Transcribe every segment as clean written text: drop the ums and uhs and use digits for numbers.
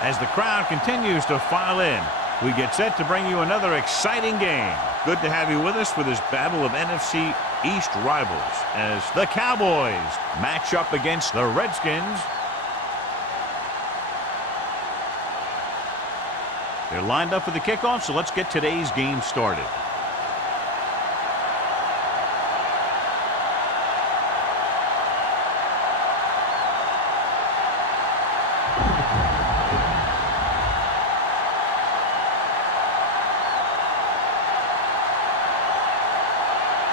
As the crowd continues to file in, we get set to bring you another exciting game. Good to have you with us for this battle of NFC East rivals as the Cowboys match up against the Redskins. They're lined up for the kickoff, so let's get today's game started.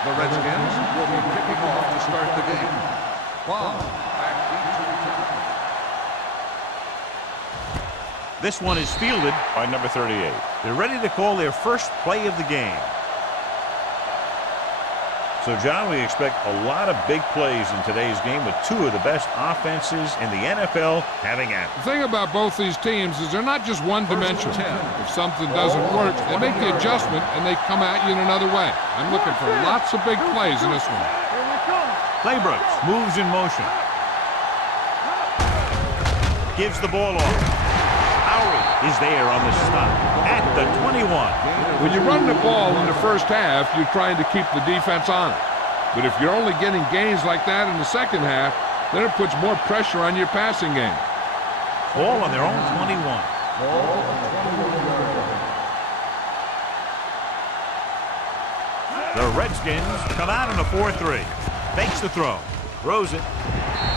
The Redskins will be kicking off to start the game. This one is fielded by number 38. They're ready to call their first play of the game. So, John, we expect a lot of big plays in today's game with two of the best offenses in the NFL having at it. The thing about both these teams is they're not just one-dimensional. If something doesn't work, they make the adjustment and they come at you in another way. I'm looking for lots of big plays in this one. Claybrooks moves in motion. Gives the ball off. Howery is there on the stop at the 21. When you run the ball in the first half, you're trying to keep the defense on it. But if you're only getting gains like that in the second half, then it puts more pressure on your passing game. Ball on their own 21. The Redskins come out in a 4-3. Fakes the throw. Throws it.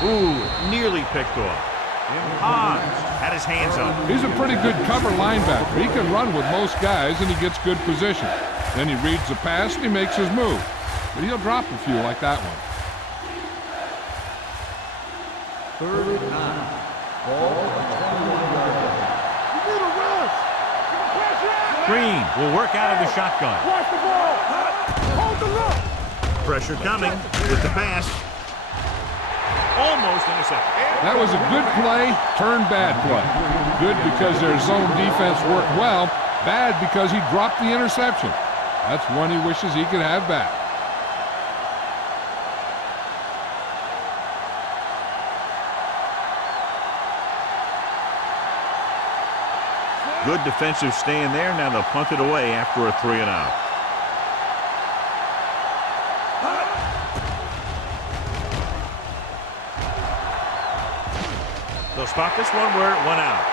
Ooh, nearly picked off. Hans had his hands up. He's a pretty good cover linebacker. He can run with most guys, and he gets good position. Then he reads the pass, and he makes his move. But he'll drop a few like that one. 3rd and 9. Ball at the 21-yard line. You need a rush. Green will work out of the shotgun. Watch the ball. Hold the look. Pressure coming with the pass. Almost intercepted. That was a good play, turned bad play. Good because their zone defense worked well. Bad because he dropped the interception. That's one he wishes he could have back. Good defensive stand there. Now they'll punt it away after a 3-and-out. They'll spot this one where it went out.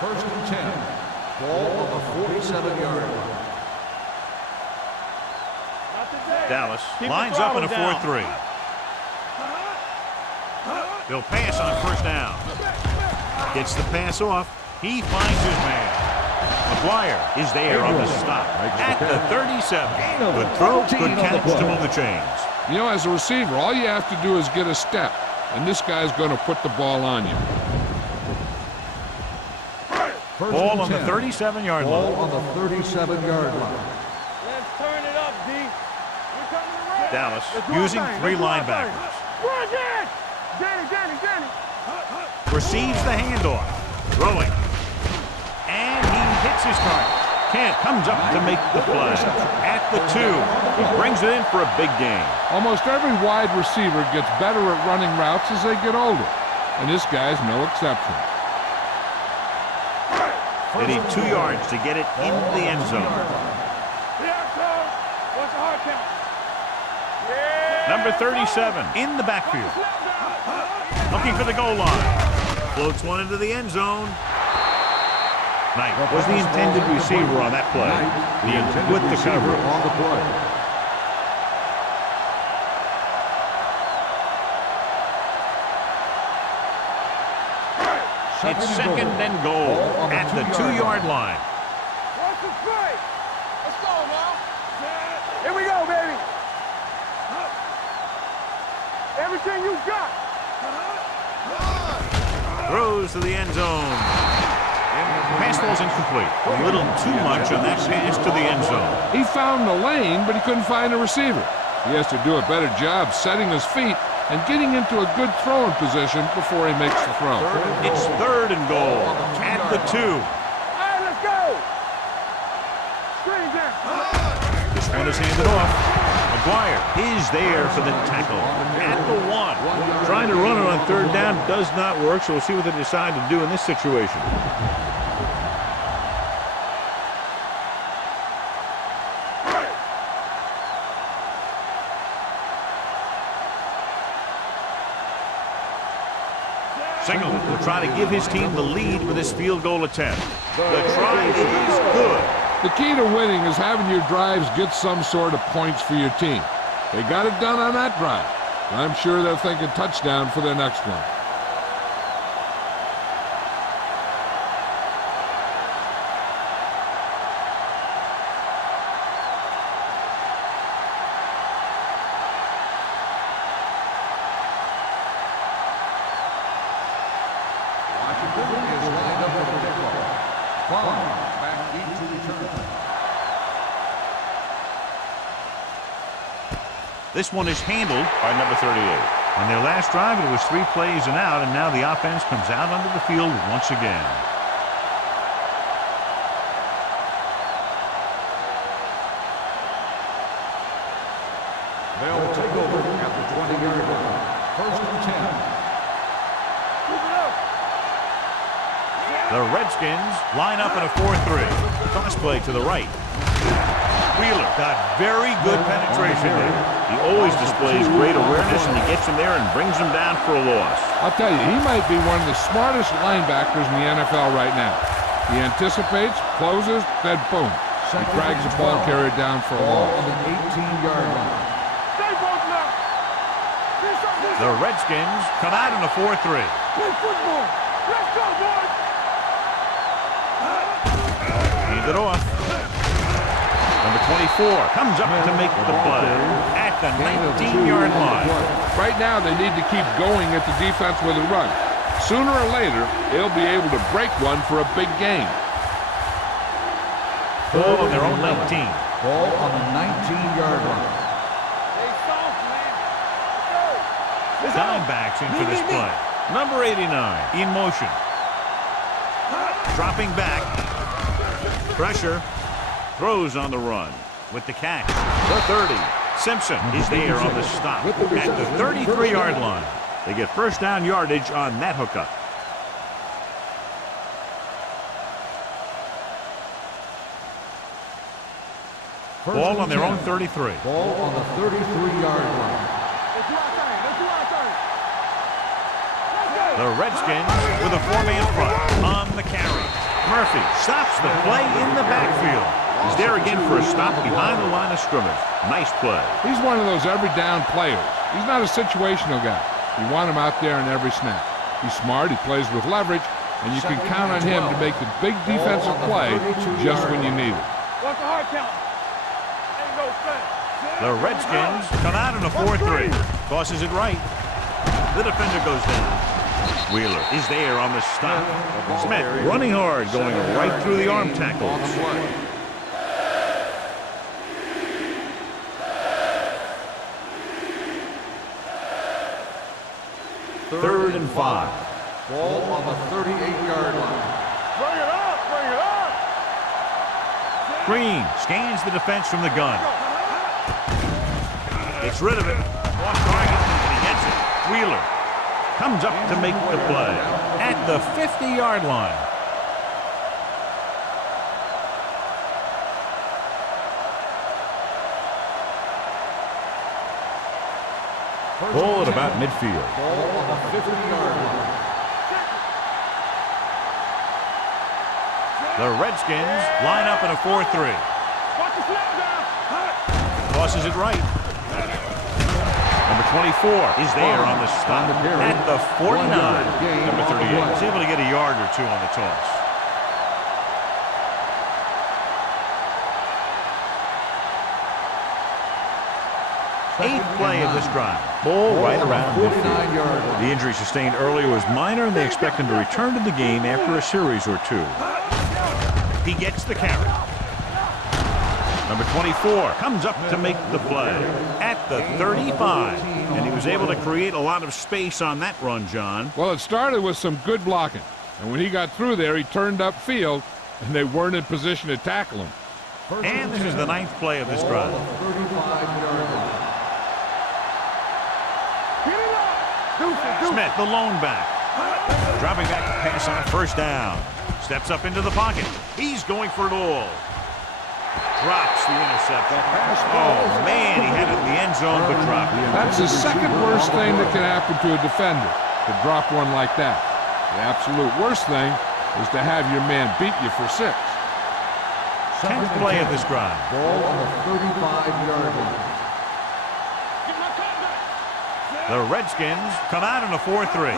First and 10. Ball on the 47-yard line. Dallas lines up in a 4-3. They'll pass on first down. Gets the pass off. He finds his man. McGuire is there on the stop at the 37. Good throw, good catch to move the chains. You know, as a receiver, all you have to do is get a step, and this guy's going to put the ball on you. Ball on the 37-yard line. Ball on the 37-yard line. Let's turn it up, D. We're coming around. Dallas using three linebackers. Run it! Danny. Receives the handoff. Throwing. And he hits his target. Kent comes up to make the play. At the 2. He brings it in for a big gain. Almost every wide receiver gets better at running routes as they get older, and this guy's no exception. They need 2 yards to get it into the end zone. What's the hard count? Number 37 in the backfield. Looking for the goal line. Floats one into the end zone. Knight was the intended receiver on that play. With the cover. On the play. It's second and goal at the 2-yard line. What's the play? Let's go now. Here we go, baby. Everything you got. Throws to the end zone. Pass ball's incomplete. A little too much on that pass to the end zone. He found the lane, but he couldn't find a receiver. He has to do a better job setting his feet and getting into a good throwing position before he makes the throw. It's third and goal at the 2. All right, let's go. This one is handed off. McGuire is there for the tackle at the 1. Trying to run it on third down does not work, so we'll see what they decide to do in this situation. Singleton will try to give his team the lead with this field goal attempt. The try is good. The key to winning is having your drives get some sort of points for your team. They got it done on that drive. I'm sure they're thinking touchdown for their next one. This one is handled by number 38. On their last drive, it was 3 plays and out, and now the offense comes out onto the field once again. They'll take over at the 20-yard line. First and 10. The Redskins line up in a 4-3. Toss play to the right. Wheeler got very good penetration there. He always displays great awareness, and he gets him there and brings him down for a loss. I'll tell you, he might be one of the smartest linebackers in the NFL right now. He anticipates, closes, then boom. He drags the ball carrier down for a loss. On the 18-yard line. The Redskins come out in a 4-3. Play football. Let's go, boys. Hand it off. Number 24 comes up to make the play at the 19-yard line. Right now, they need to keep going at the defense with a run. Sooner or later, they'll be able to break one for a big game. Ball on their own 19. Ball on the 19-yard line. Stay soft, man. Let's go. Dimebacks in for this play. Number 89 in motion. Dropping back. Pressure. Throws on the run with the catch. The 30. Simpson is there on the stop at the 33-yard line. They get first down yardage on that hookup. Ball on their own 33. Ball on the 33-yard line. Let's do our thing. Let's do our thing. Let's go. The Redskins with a 4-man front on the carry. Murphy stops the play in the backfield. He's there again for a stop behind the line of scrimmage. Nice play. He's one of those every down players. He's not a situational guy. You want him out there in every snap. He's smart, he plays with leverage, and you can count on him to make the big defensive play just when you need it. What's the hard count? Ain't no thing. The Redskins come out in a 4-3. Tosses it right. The defender goes down. Wheeler is there on the stop. Smith running hard, going right through the arm tackles. Third and 5. Ball on the 38-yard line. Bring it up. Bring it up. Green scans the defense from the gun. Gets rid of it. Off target, and he gets it. Wheeler comes up to make the play at the 50-yard line. Ball at about midfield. Ball on the 50-yard line. The Redskins line up in a 4-3. Watch the snap down. Tosses it right. Number 24 is there on the stop at the 49. Number 38 is able to get a yard or two on the toss. Eighth play of this drive. Ball right around midfield. The injury sustained earlier was minor, and they expect him to return to the game after a series or two. He gets the carry. Number 24 comes up to make the play at the 35. And he was able to create a lot of space on that run, John. Well, it started with some good blocking. And when he got through there, he turned upfield, and they weren't in position to tackle him. And this is the 9th play of this drive. 35-yard line. Smith, the lone back. Dropping back to pass on first down. Steps up into the pocket. He's going for it all. Drops the interception. Oh, man, he had it in the end zone, but dropped it. That's the second worst thing that can happen to a defender, to drop one like that. The absolute worst thing is to have your man beat you for 6. 10th play of this drive. Ball on the 35-yard line. The Redskins come out in a 4-3.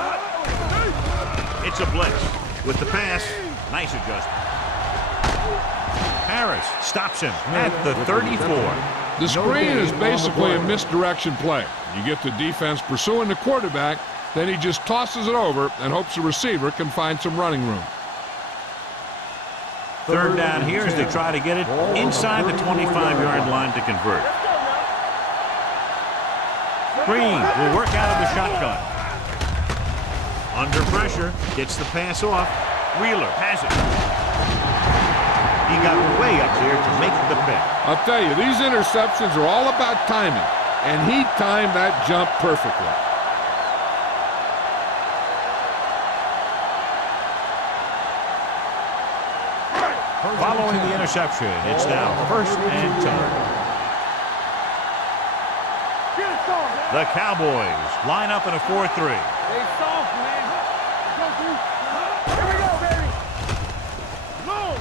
It's a blitz. With the pass, nice adjustment. Harris stops him at the 34. The screen is basically a misdirection play. You get the defense pursuing the quarterback, then he just tosses it over and hopes the receiver can find some running room. 3rd down here as they try to get it inside the 25-yard line to convert. Green will work out of the shotgun. Under pressure, gets the pass off. Wheeler has it. He got way up there to make the pick. I'll tell you, these interceptions are all about timing, and he timed that jump perfectly. Following the interception, it's now 1st and 10. The Cowboys line up in a 4-3. Hey, soft, man. Here we go, baby. No.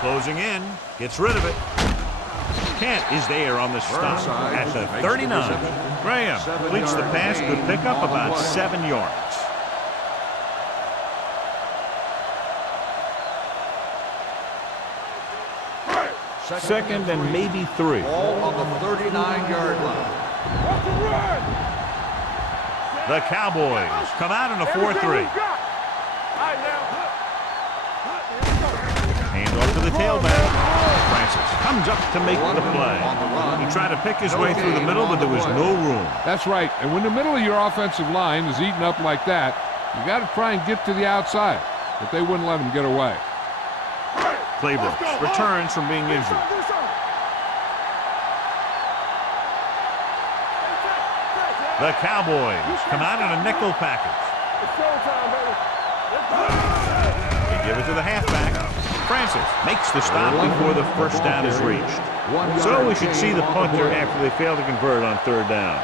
Closing in, gets rid of it. Kent is there on the stop at the 39. Graham completes the pass, could pick up about 7 yards. Second and maybe 3. Ball on the 39-yard line. The Cowboys come out in a 4-3. Hand off to the tailback. Francis comes up to make the play. He tried to pick his way through the middle, but there was no room. That's right, and when the middle of your offensive line is eaten up like that, you got to try and get to the outside, but they wouldn't let him get away. Claybrook returns from being injured. The Cowboys come out in a nickel package. They give it to the halfback. Francis makes the stop before the first down is reached. So we should see the punter after they fail to convert on 3rd down.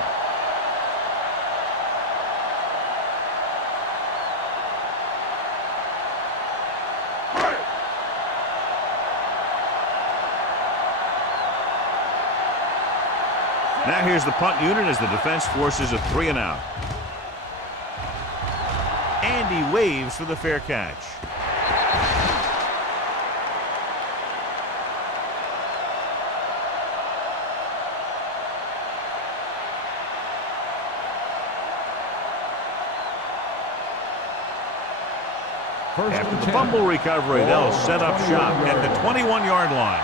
Now here's the punt unit as the defense forces a 3-and-out. And he waves for the fair catch. After the fumble recovery, they'll set up shop at the 21-yard line.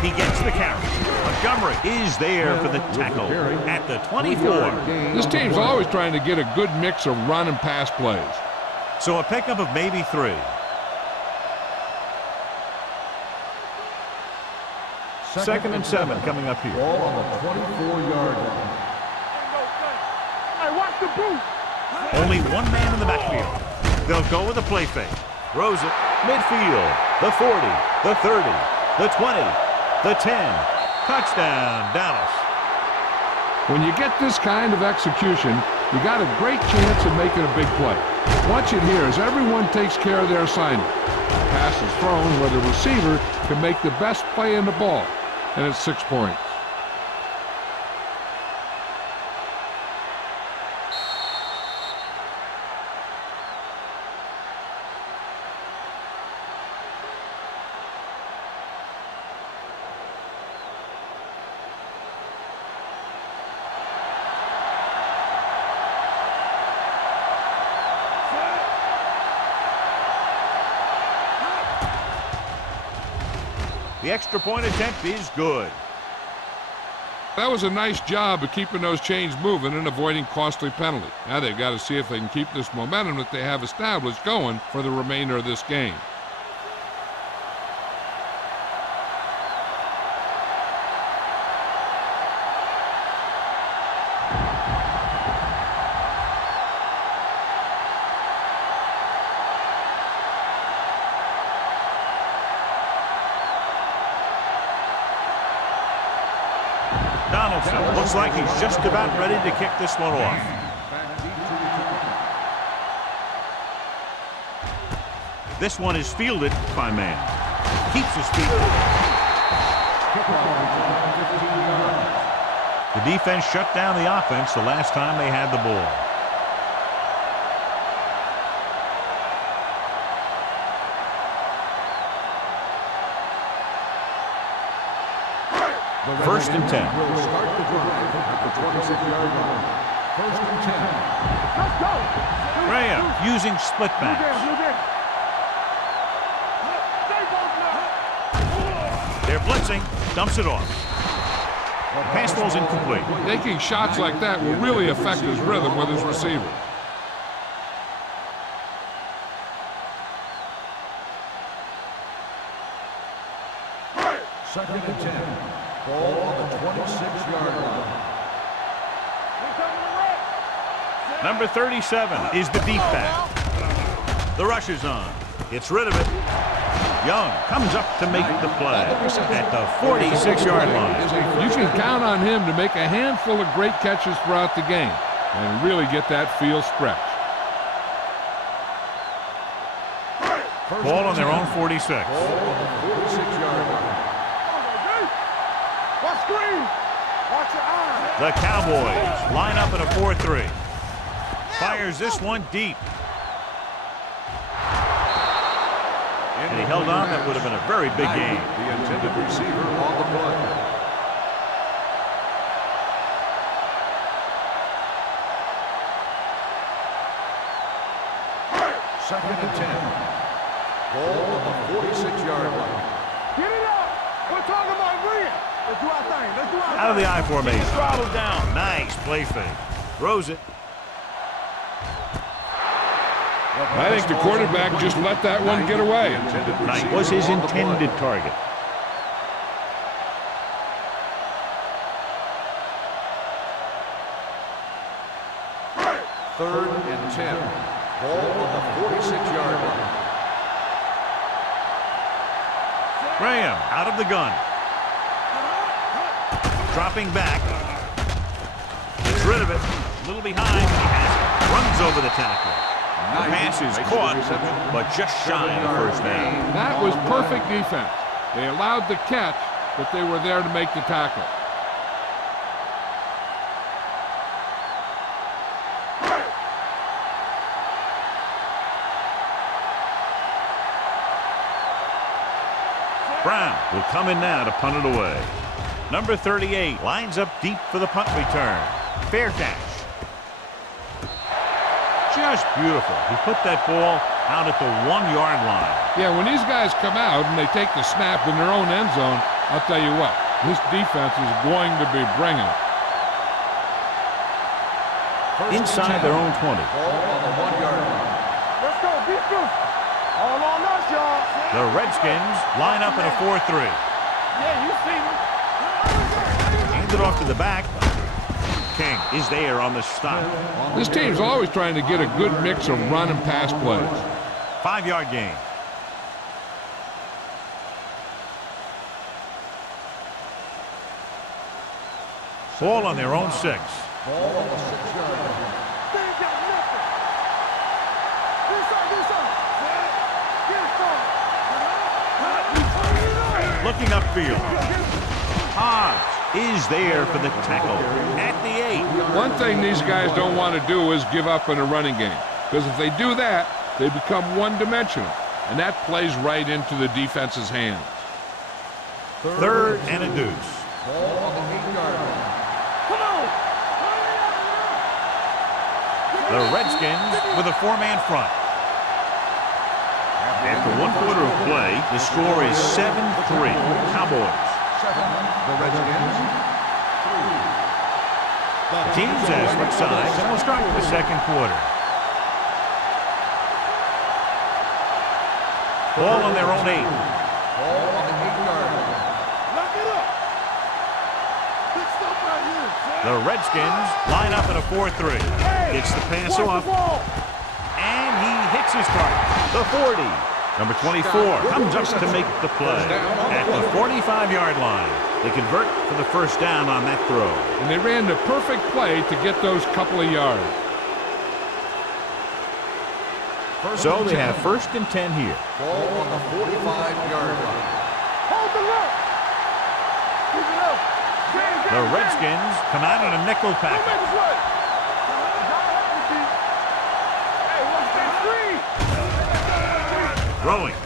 He gets the carry. Montgomery is there for the tackle at the 24. This team's always trying to get a good mix of run and pass plays. So a pickup of maybe 3. Second and 7 coming up here. Ball on the 24-yard line. Hey, watch the boot. Only one man in the backfield. They'll go with a play fake. Throws it midfield. The 40, the 30, the 20, the 10. Touchdown, Dallas. When you get this kind of execution, you got a great chance of making a big play. Watch it here as everyone takes care of their assignment. The pass is thrown where the receiver can make the best play in the ball, and it's 6 points. The extra point attempt is good. That was a nice job of keeping those chains moving and avoiding costly penalty. Now they've got to see if they can keep this momentum that they have established going for the remainder of this game. Donaldson looks like he's just about ready to kick this one off. This one is fielded by man. Keeps his feet. The defense shut down the offense the last time they had the ball. First and 10. Will start the drive at the 26-yard line. First and 10. Let's go. Graham using split backs. They're blitzing. Dumps it off. The pass ball's incomplete. Taking shots like that will really affect his rhythm with his receivers. Second and 10. Ball on the 26-yard line. Number 37 is the deep back. The rush is on. Gets rid of it. Young comes up to make the play at the 46-yard line. You can count on him to make a handful of great catches throughout the game and really get that field stretch. Ball on their own 46. Ball on the 46-yard line. Watch your eyes. The Cowboys line up in a 4-3. Fires this one deep. And he held on. That would have been a very big game. The intended receiver on the play. Second and 10. Ball on the 46-yard line. Get it up. We're talking about Bria. Let's do our thing. Let's do our thing. Out of the I formation. Throttled down. Nice play fake. Throws it. I think the quarterback just let that one get away. Knight was his intended target. Third and 10. Ball on the 46-yard line. Graham out of the gun. Dropping back. Gets rid of it. A little behind. He has it. Runs over the tackle. The pass is caught, but just shy of the first down. That was perfect defense. They allowed the catch, but they were there to make the tackle. Brown will come in now to punt it away. Number 38 lines up deep for the punt return. Fair catch. Just beautiful. He put that ball out at the 1-yard line. Yeah, when these guys come out and they take the snap in their own end zone, I'll tell you what, this defense is going to be bringing it. Inside their own 20. Ball on the 1-yard line. Let's go. Be good. All on us, y'all. The Redskins line up in a 4-3. Yeah, you see me. Hand it off to the back. King is there on the stop. This team's always trying to get a good mix of run and pass plays. 5-yard gain. Ball on their own 6. Ball on the 6-yard line. They ain't got nothing. Do something. Get it Looking upfield. Hobbs is there for the tackle at the 8. One thing these guys don't want to do is give up in a running game, because if they do that, they become one-dimensional, and that plays right into the defense's hands. Third and a deuce. Ball on the 8-yard line. Come on. The Redskins with a 4-man front. After 1 quarter of play, the score is 7-3. Cowboys. 7, the Redskins. 3. Teams as switch sides, and we'll start with the second quarter. Ball on their own 8. Ball on the 8-yard line. Lock it up. Good stuff right here. The Redskins line up in a 4-3. Gets the pass off, and he hits his target. The 40. Number 24 comes up to make the play at the 45-yard line. They convert for the first down on that throw. And they ran the perfect play to get those couple of yards. So they have first and 10 here. Ball on the 45-yard line. Hold the look. Keep it up. The Redskins come out in a nickel Don't package. make us wait. Hey, watch that screen. Throwing.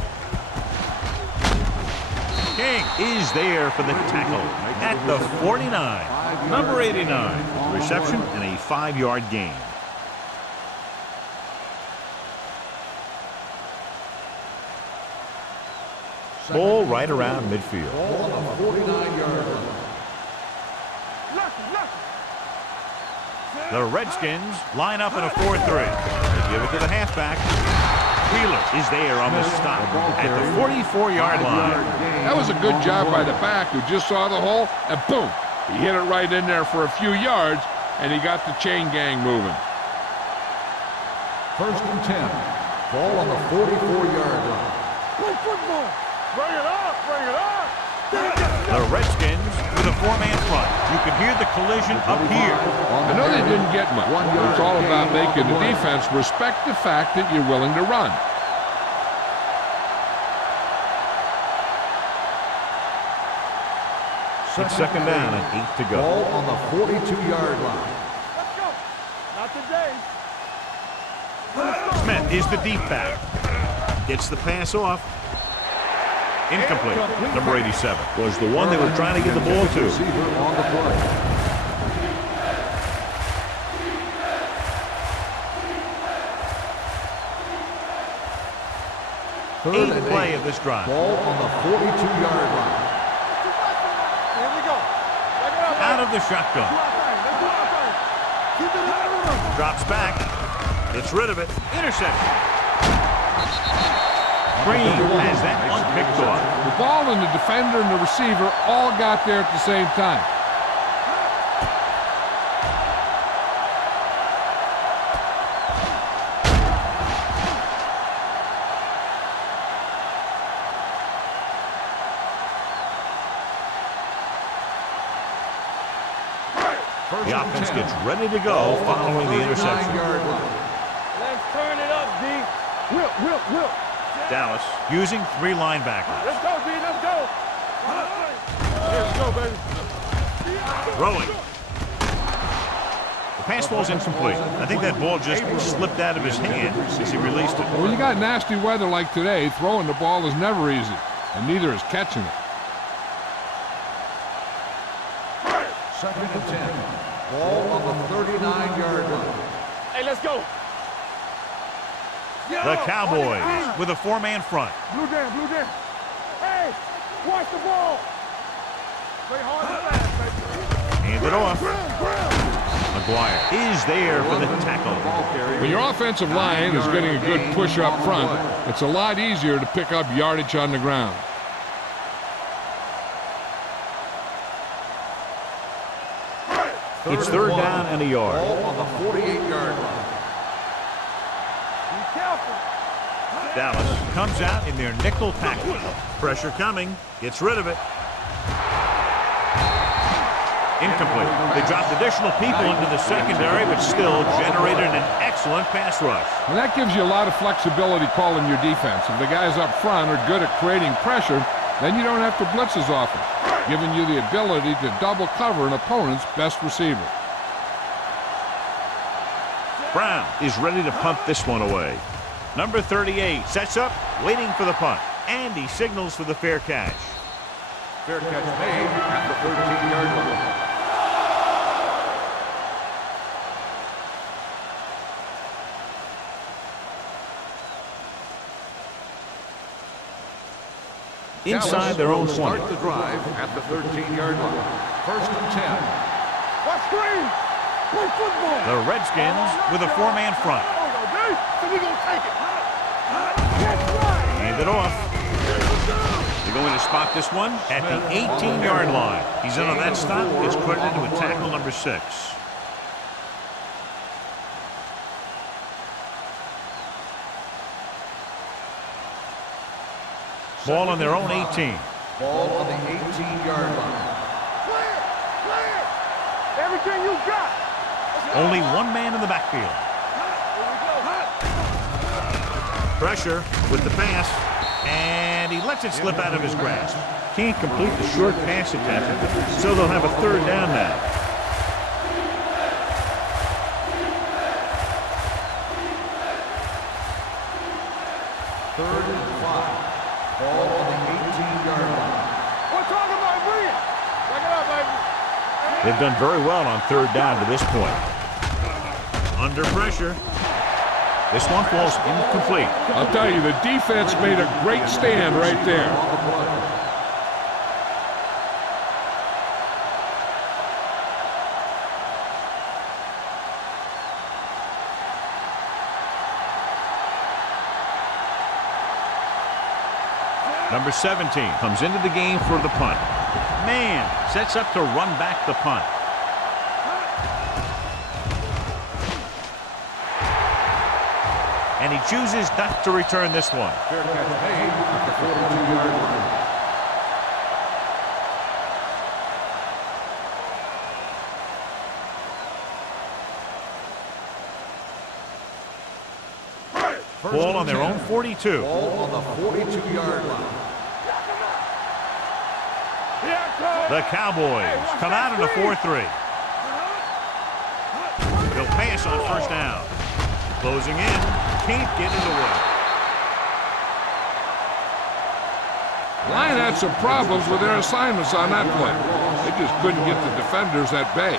King is there for the tackle at the 49. Number 89. Reception and a 5-yard gain. Ball right around midfield. Ball on the 49-yard line. The Redskins line up in a 4-3. They give it to the halfback. Wheeler is there on the stop at the 44-yard line. That was a good job by the back who just saw the hole, and boom, he hit it right in there for a few yards, and he got the chain gang moving. First and 10. Ball on the 44-yard line. Play football. Bring it up. Bring it up. The Redskins with a 4-man front. You can hear the collision up here. I know they didn't get much. It's all about making the defense respect the fact that you're willing to run. It's second down and 8 to go. Ball on the 42-yard line. Let's go. Not today. Smith is the deep back. Gets the pass off. Incomplete. Number 87 was the one they were trying to get the ball to. Receiver on the play. Third and Play 8. of this drive. Ball on the 42-yard line. Here we go. Back it up. Out of the shotgun. Let's do our thing. Keep it up. Drops back. Gets rid of it. Interception. Green has that one picked off. The ball and the defender and the receiver all got there at the same time. The offense gets ready to go following the interception. Let's turn it up, D. Will. Dallas using 3 linebackers. Let's go, D. Let's go. Let's go, baby. Throwing. The pass ball's incomplete. I think that ball just slipped out of his hand as he released it. When you got nasty weather like today, throwing the ball is never easy, and neither is catching it. Second and 10. Ball on the 39-yard line. Hey, let's go. The Cowboys with a 4-man front. Blue down. Hey, watch the ball. Play hard and fast, baby. Hand it off. McGuire is there for the tackle. When your offensive line is getting a good push up front, it's a lot easier to pick up yardage on the ground. It's third down and a yard. Ball on the 48-yard line. Be careful. Dallas comes out in their nickel tackle. Pressure coming. Gets rid of it. Incomplete. They dropped additional people into the secondary, but still generated an excellent pass rush. And that gives you a lot of flexibility calling your defense. If the guys up front are good at creating pressure, then you don't have to blitz as often, giving you the ability to double cover an opponent's best receiver. Brown is ready to punt this one away. Number 38 sets up, waiting for the punt, and he signals for the fair catch. Fair catch made at the 13-yard line. Inside their own 20. Start the drive at the 13-yard line. First and 10. Watch screen. Play football. The Redskins with a 4-man front. There we go, D. So we gonna take it. That's right. Hand it off. They're going to spot this one at the 18-yard line. He's in on that stop. Gets credited with tackle number 6. Ball on their own 18. Ball on the 18-yard line. Everything you got. Only one man in the backfield. Pressure with the pass, and he lets it slip out of his grasp. Can't complete the short pass attempt, so they'll have a third down now. Third and 5. Ball on the 18-yard line. We're talking about brilliant. Check it out, baby. They've done very well on third down to this point. Under pressure. This one falls incomplete. I'll tell you, the defense made a great stand right there. Number 17 comes into the game for the punt. Man sets up to run back the punt. And he chooses not to return this one. Fair catch made at the 42-yard line. Ball on their own 42. Ball on the 42-yard line. The Cowboys come out in a 4-3. They'll pass on first down. Closing in. Can't get it away. Line had some problems with their assignments on that play. They just couldn't get the defenders at bay.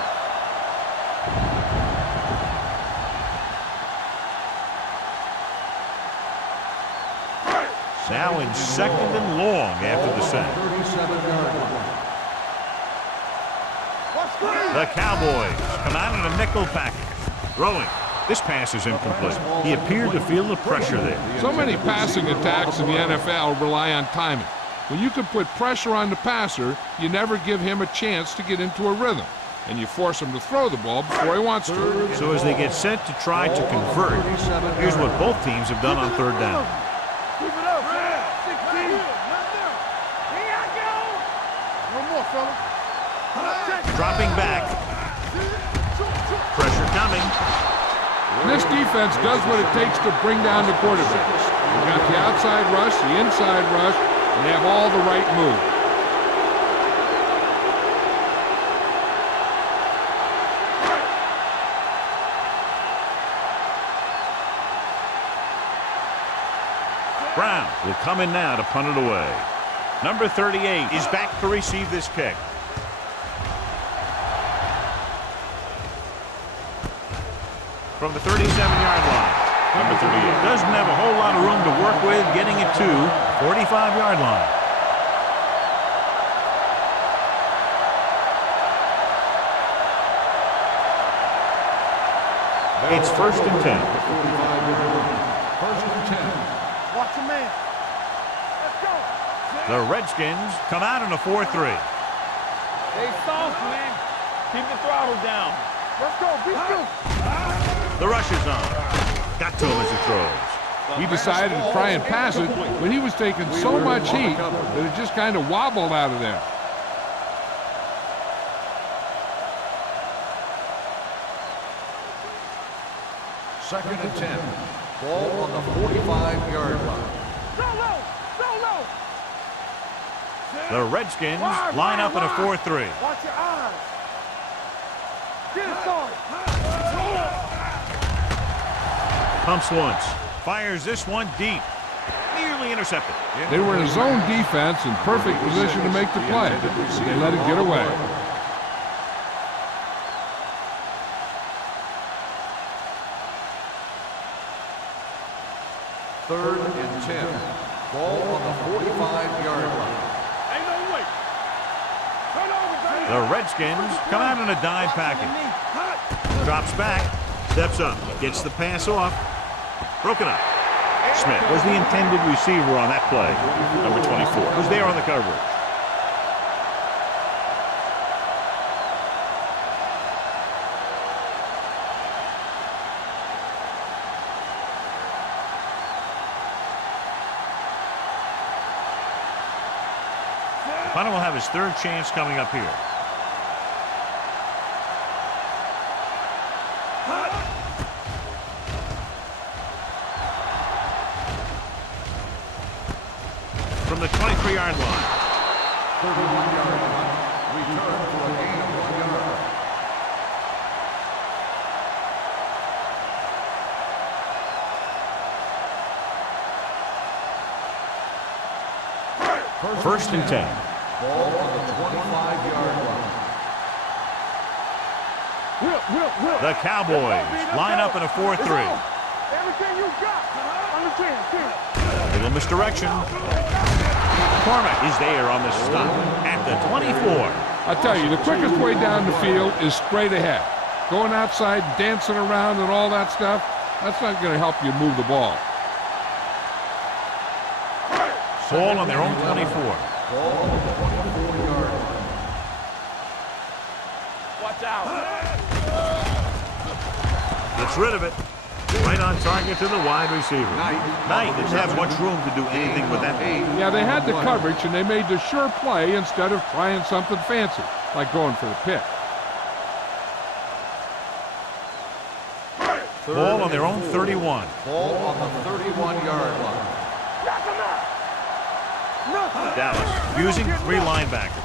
Now in second and long after the sack. 37-yard line. The Cowboys come out in a nickel package. Throwing. This pass is incomplete. He appeared to feel the pressure there. So many passing attacks in the NFL rely on timing. When you can put pressure on the passer, you never give him a chance to get into a rhythm, and you force him to throw the ball before he wants to. So as they get set to try to convert, here's what both teams have done on third down. Keep it up. 16. Here I go. One more, fella. Dropping back. Pressure coming. And this defense does what it takes to bring down the quarterbacks. They've got the outside rush, the inside rush, and they have all the right moves. Brown will come in now to punt it away. Number 38 is back to receive this kick. From the 37-yard line. Number 38 doesn't have a whole lot of room to work with, getting it to 45-yard line. It's first and 10. First and 10. Watch your man. Let's go. The Redskins come out in a 4-3. Stay soft, man. Keep the throttle down. Let's go. Be still. The rush is on. Got to him as he throws. He decided to try and pass it, but he was taking so much heat that it just kind of wobbled out of there. Second and 10. Ball on the 45-yard line. Go low. Go low. The Redskins line up in a 4-3. Watch your eyes. Get it started. Pumps once. Fires this one deep. Nearly intercepted. They were in a zone defense in perfect position to make the play. They let it get away. Third and 10. Ball on the 45-yard line. Ain't no way. Turn over, baby. The Redskins come out in a dime package. Drops back. Steps up. Gets the pass off. Broken up. Smith was the intended receiver on that play. Number 24 was there on the coverage. Punter will have his third chance coming up here. from the 23-yard line. 31-yard line. Return for a gain of 1 yard. First and 10. Ball on the 25-yard line. The Cowboys line up in a 4-3. Everything you got. On the 10. Little misdirection. McCormick is there on the stop at the 24. I tell you, the quickest way down the field is straight ahead. Going outside, dancing around and all that stuff, that's not going to help you move the ball. Ball on their own 24. Ball on the 24-yard line. Watch out. Gets rid of it. Right on target to the wide receiver. Knight didn't have much room to do anything with that. Yeah, they had the coverage, and they made the sure play instead of trying something fancy, like going for the pick. Ball on their own 31. Ball on the 31-yard line. Dallas using 3 linebackers.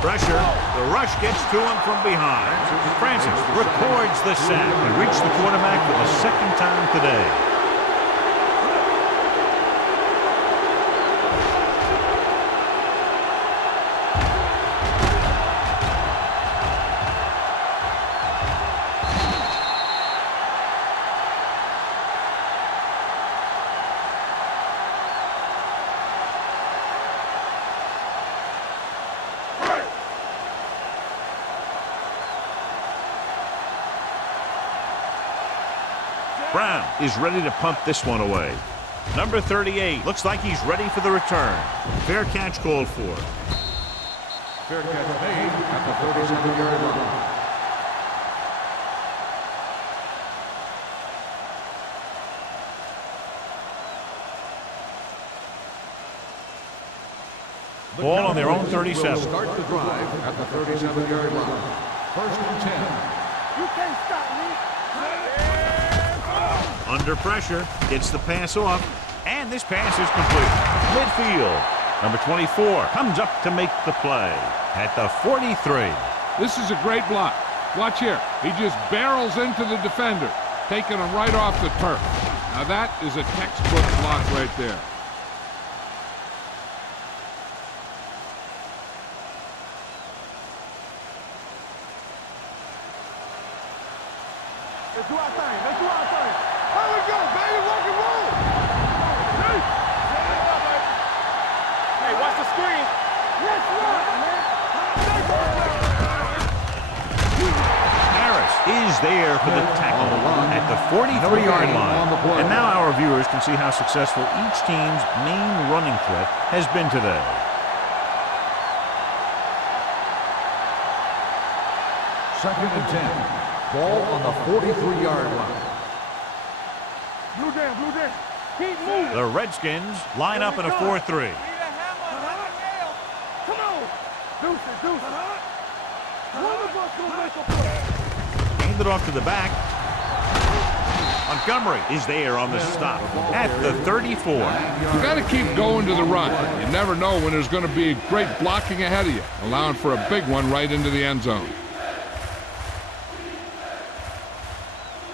Pressure. The rush gets to him from behind. Francis records the sack. He reached the quarterback for the second time today. Brown is ready to pump this one away. Number 38 looks like he's ready for the return. Fair catch called for. Fair catch made at the 37-yard line. Ball on their own 37. Start the drive at the 37-yard line. First and 10. You can't stop me. Under pressure, gets the pass off, and this pass is complete. Midfield. Number 24 comes up to make the play at the 43. This is a great block. Watch here. He just barrels into the defender, taking him right off the turf. Now that is a textbook block right there. Let's do our thing. Let's do our thing. Here we go, baby. Rock and roll. Hey, watch the screen. Let's rock, man. Harris is there for the tackle at the 43-yard line. And now our viewers can see how successful each team's main running threat has been today. Second and 10. Ball on the 43-yard line. Blue down. Keep moving. The Redskins line up in a 4-3. Come on. Deuces. One of us will make a play. Hand it off to the back. Montgomery is there on the stop at the 34. You got to keep going to the run. You never know when there's going to be great blocking ahead of you, allowing for a big one right into the end zone.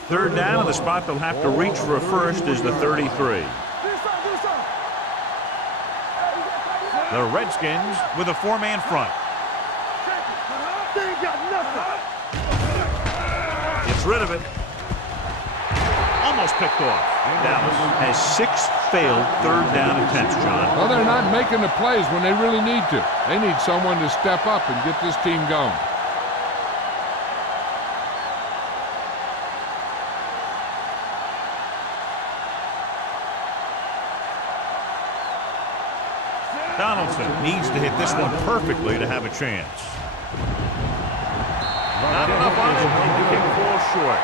Third down, and the spot they'll have to reach for a first is the 33. The Redskins with a 4-man front. They ain't got nothing. Gets rid of it. Almost picked off. Dallas has 6 failed third down attempts, John. Well, they're not making the plays when they really need to. They need someone to step up and get this team going. Donaldson needs to hit this one perfectly to have a chance. Not enough on it. The kick falls short.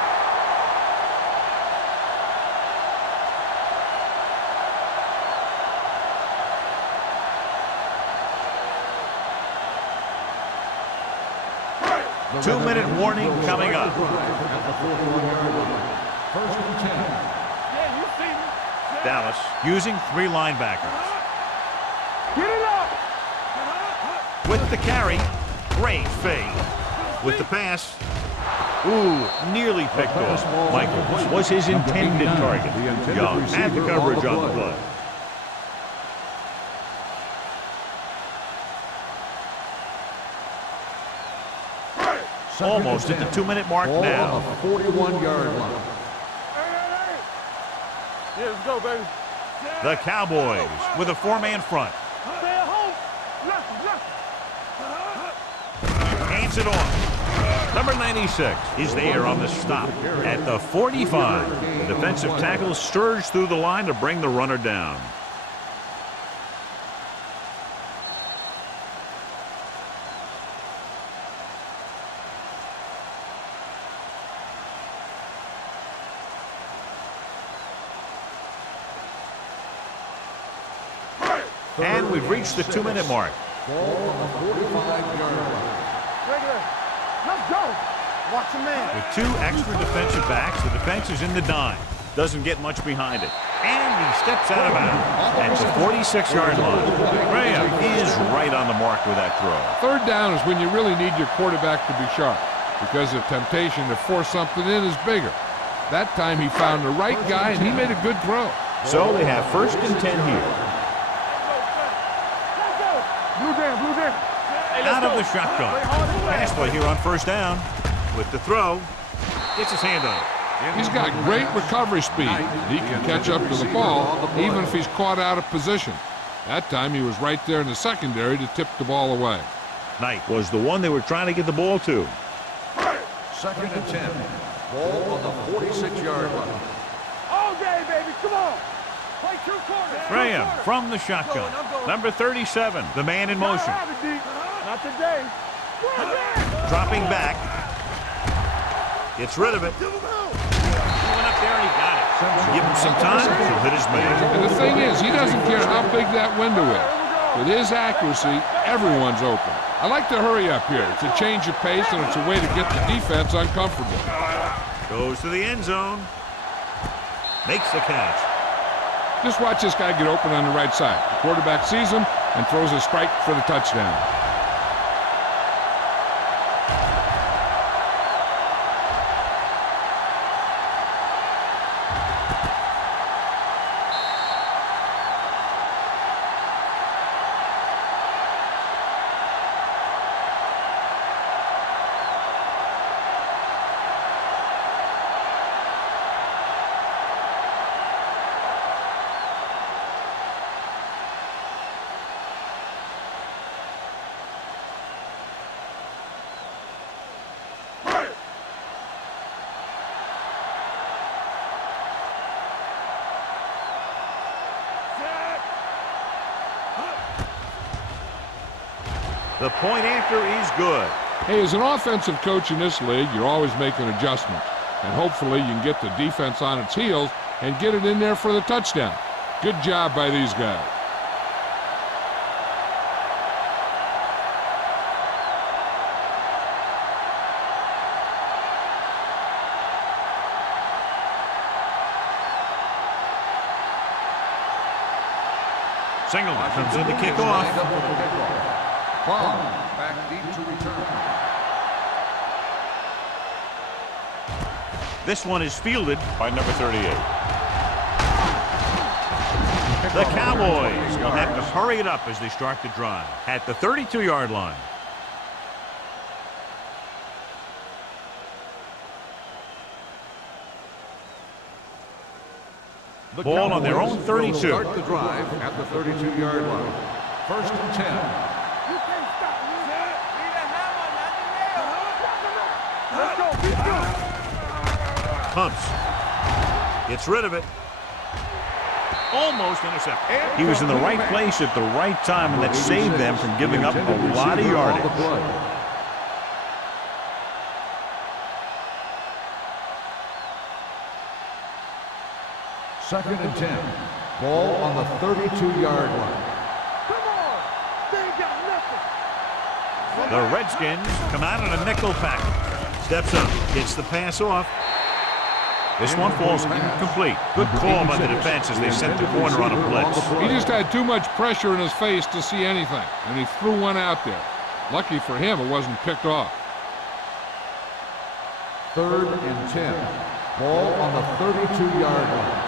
Two-minute warning coming up. First and 10. Yeah, you see me. Dallas using 3 linebackers. with the carry. Great fake. With the pass. Ooh, nearly picked off. Michael was his intended target. Young had the coverage on the play. Almost at the 2-minute mark now. 41-yard line. Yeah, let's go, baby. The Cowboys with a 4-man front. Stay at home. Left. Hands it off. Number 96 is there on the stop at the 45. The defensive tackle surged through the line to bring the runner down. And we've reached the 2-minute mark. Ball on the 45-yard line. Regular. Let's go. Watch the man. With 2 extra defensive backs, the defense is in the dime. Doesn't get much behind it. And he steps out of bounds at the 46-yard line. Graham is right on the mark with that throw. Third down is when you really need your quarterback to be sharp because the temptation to force something in is bigger. That time he found the right guy and he made a good throw. So they have 1st and 10 here. Blue down. Out of the shotgun. Pass play here on 1st down. With the throw, gets his hand on it. He's got great recovery speed. He can catch up to the ball even if he's caught out of position. That time he was right there in the secondary to tip the ball away. Knight was the one they were trying to get the ball to. 2nd and 10. Ball on the 46-yard line. All day, baby. Come on. Play 2 quarters. Graham from the shotgun. Number 37, the man in motion. Not today. Dropping back. Gets rid of it. He went up there and he got it. Give him some time, he'll hit his man. And the thing is, he doesn't care how big that window is. With his accuracy, everyone's open. I like to hurry up here. It's a change of pace and it's a way to get the defense uncomfortable. Goes to the end zone. Makes the catch. Just watch this guy get open on the right side. The quarterback sees him and throws a strike for the touchdown. The point after is good. Hey, as an offensive coach in this league, you're always making adjustments. And hopefully you can get the defense on its heels and get it in there for the touchdown. Good job by these guys. Singleton comes in to kick off. Bomb back deep to return. This one is fielded by number 38. The Cowboys will have to hurry it up as they start the drive at the 32-yard line. Ball on their own 32. Start the drive at the 32-yard line. 1st and 10. You can't stop me. Let's go. Keep going. Pumps. Gets rid of it. Almost intercepted. He was in the right place at the right time, and that saved them from giving up a lot of yardage. 2nd and 10. Ball on the 32-yard line. Come on. They ain't got nothing. The Redskins come out in a nickel package. Steps up, gets the pass off. This one falls incomplete. Good call by the defense as they sent the corner on a blitz. He just had too much pressure in his face to see anything, and he threw one out there. Lucky for him, it wasn't picked off. 3rd and 10. Ball on the 32-yard line.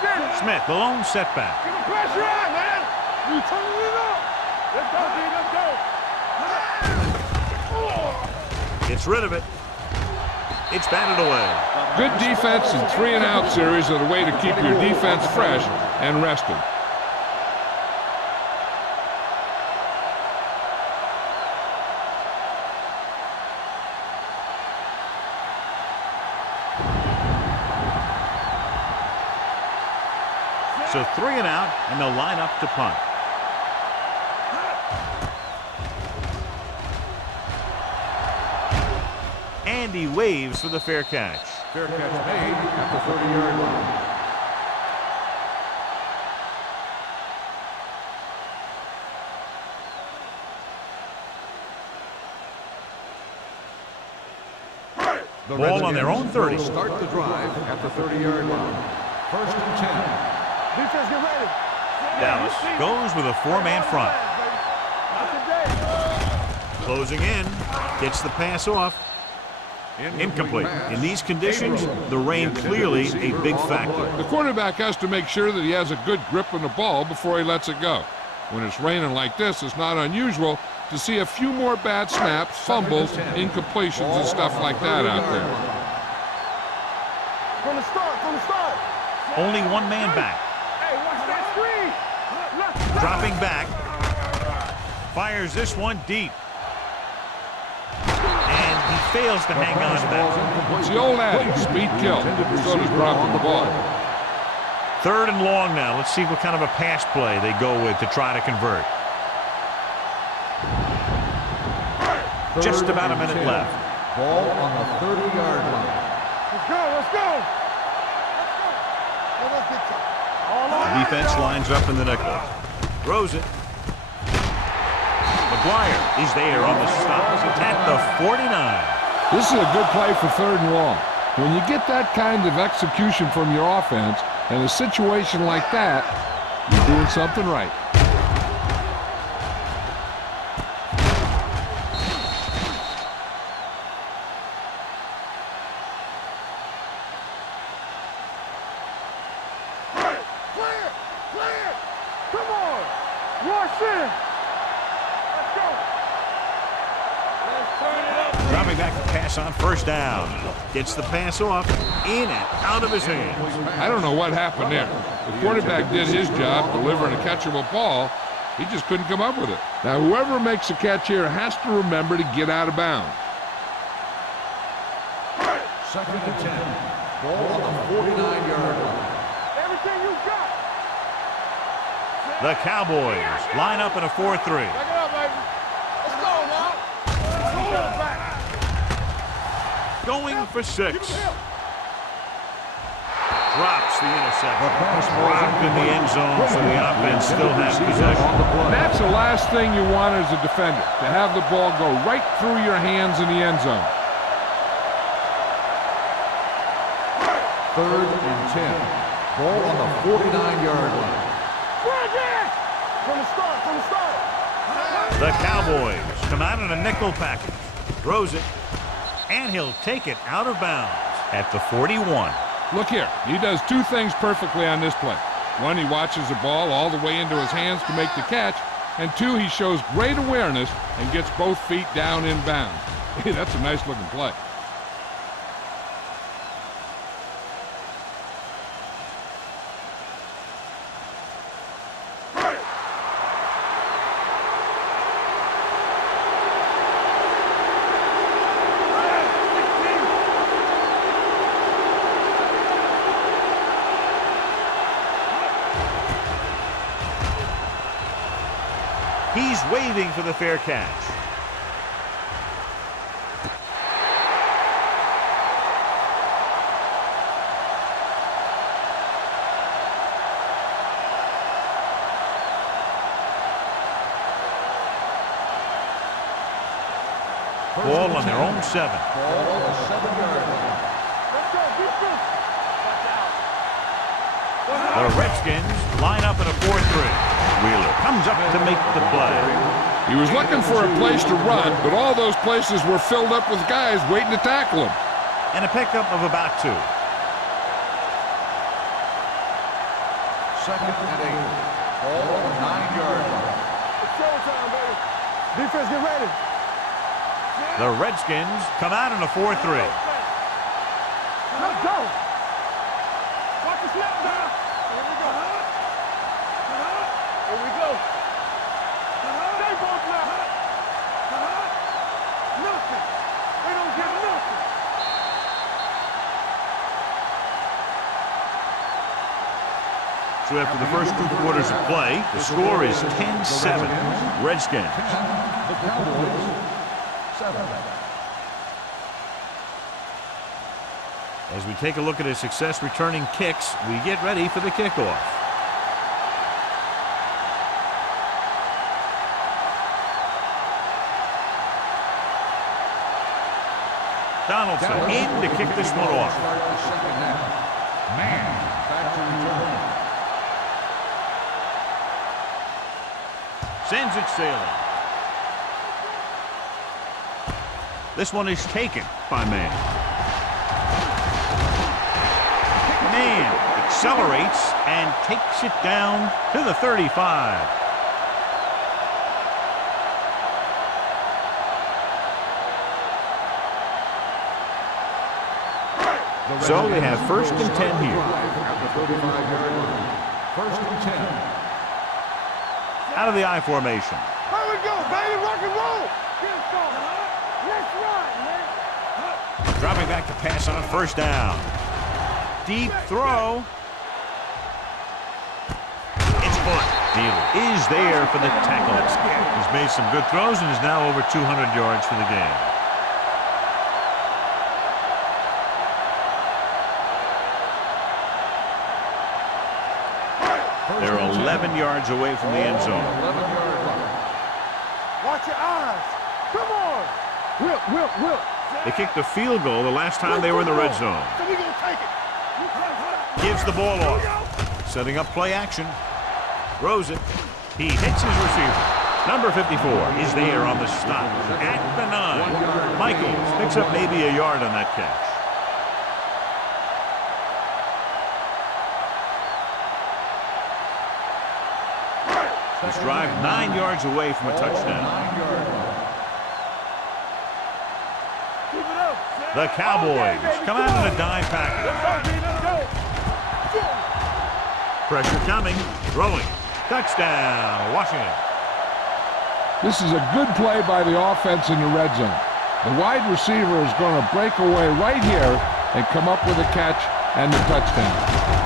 Get it. Smith, the lone setback. Get the pressure on, man. You turning it up. Let's go, D. Let's go. Gets rid of it. It's batted away. Good defense and 3-and-out series are the way to keep your defense fresh and rested. So 3-and-out, and they'll line up to punt. And he waves for the fair catch. Fair catch made at the 30-yard line. The Ball on their own 30. will start the drive at the 30-yard line. 1st and 10. Defense, get ready. Dallas goes with a 4-man front. Closing in. Gets the pass off. Incomplete. In these conditions, the rain clearly a big factor. The quarterback has to make sure that he has a good grip on the ball before he lets it go. When it's raining like this, it's not unusual to see a few more bad snaps, fumbles, incompletions, and stuff like that out there. From the start. Only one man back. Hey, watch that screen. Dropping back. Fires this one deep. And he fails to hang on to that. It's the old adage, speed kills. So does dropping the ball. 3rd and long now. Let's see what kind of a pass play they go with to try to convert. Just about a minute left. Ball on the 30-yard line. Let's go. The defense lines up in the nickel. Throws it. McGuire is there on the stop at the 49. This is a good play for 3rd and long. When you get that kind of execution from your offense in a situation like that, you're doing something right. Clear. Come on. Rush in. Let's go. Let's turn it up. Dropping back to pass on 1st down. Gets the pass off, in and out of his hands. I don't know what happened there. The quarterback did his job delivering a catchable ball. He just couldn't come up with it. Now, whoever makes a catch here has to remember to get out of bounds. 2nd and 10. Ball on the 49-yard line. Everything you got. The Cowboys line up in a 4-3. Back it up, baby. Let's go now. Going for 6. Drops the interception. Dropped in the end zone, so the offense still has possession. That's the last thing you want as a defender, to have the ball go right through your hands in the end zone. 3rd and 10. Ball on the 49-yard line. From the start. The Cowboys come out in a nickel package. Throws it, and he'll take it out of bounds at the 41. Look here, he does 2 things perfectly on this play. 1, he watches the ball all the way into his hands to make the catch, and 2, he shows great awareness and gets both feet down in bounds. Hey, that's a nice looking play. He's waving for the fair catch. Ball on their own 7. Ball on the 7-yard line. Let's go. Defense. Watch out. The Redskins line up in a 4-3. Wheeler comes up to make the play. He was looking for a place to run, but all those places were filled up with guys waiting to tackle him. And a pickup of about 2. Second and 8. Ball on the 9-yard line. It's showtime, baby. Defense, get ready. The Redskins come out in a 4-3. Let's go. Watch the snap down. Here we go. Here we go. Stay both left. Nothing. They don't get nothing. So after the first 2 quarters of play, the score is 10-7. Redskins. The Cowboys, 7. As we take a look at his success returning kicks, we get ready for the kickoff. Donaldson in to kick this one off. Man, back to return. Sends it sailing. This one is taken by Man. Man accelerates and takes it down to the 35. So they have 1st and 10 here. At the 35-yard line. 1st and 10. Out of the I formation. Here we go, baby. Rock and roll. Get it started. Let's run, man. Dropping back to pass on 1st down. Deep throw. It's caught. Wheeler is there for the tackle. He's made some good throws and is now over 200 yards for the game. They're 11 yards away from the end zone. 11-yard line. Watch your eyes. Come on. Whip. They kicked a field goal the last time they were in the red zone. So we gonna take it. Gives the ball off. Setting up play action. Throws it. He hits his receiver. Number 54 is there on the stop at the 9. Michaels picks up maybe a yard on that catch. This drive 9 yards away from a touchdown. 9-yard line. Keep it up. The Cowboys come out in a dime package. Let's go. Pressure coming. Throwing. Touchdown, Washington. This is a good play by the offense in the red zone. The wide receiver is going to break away right here and come up with a catch and the touchdown.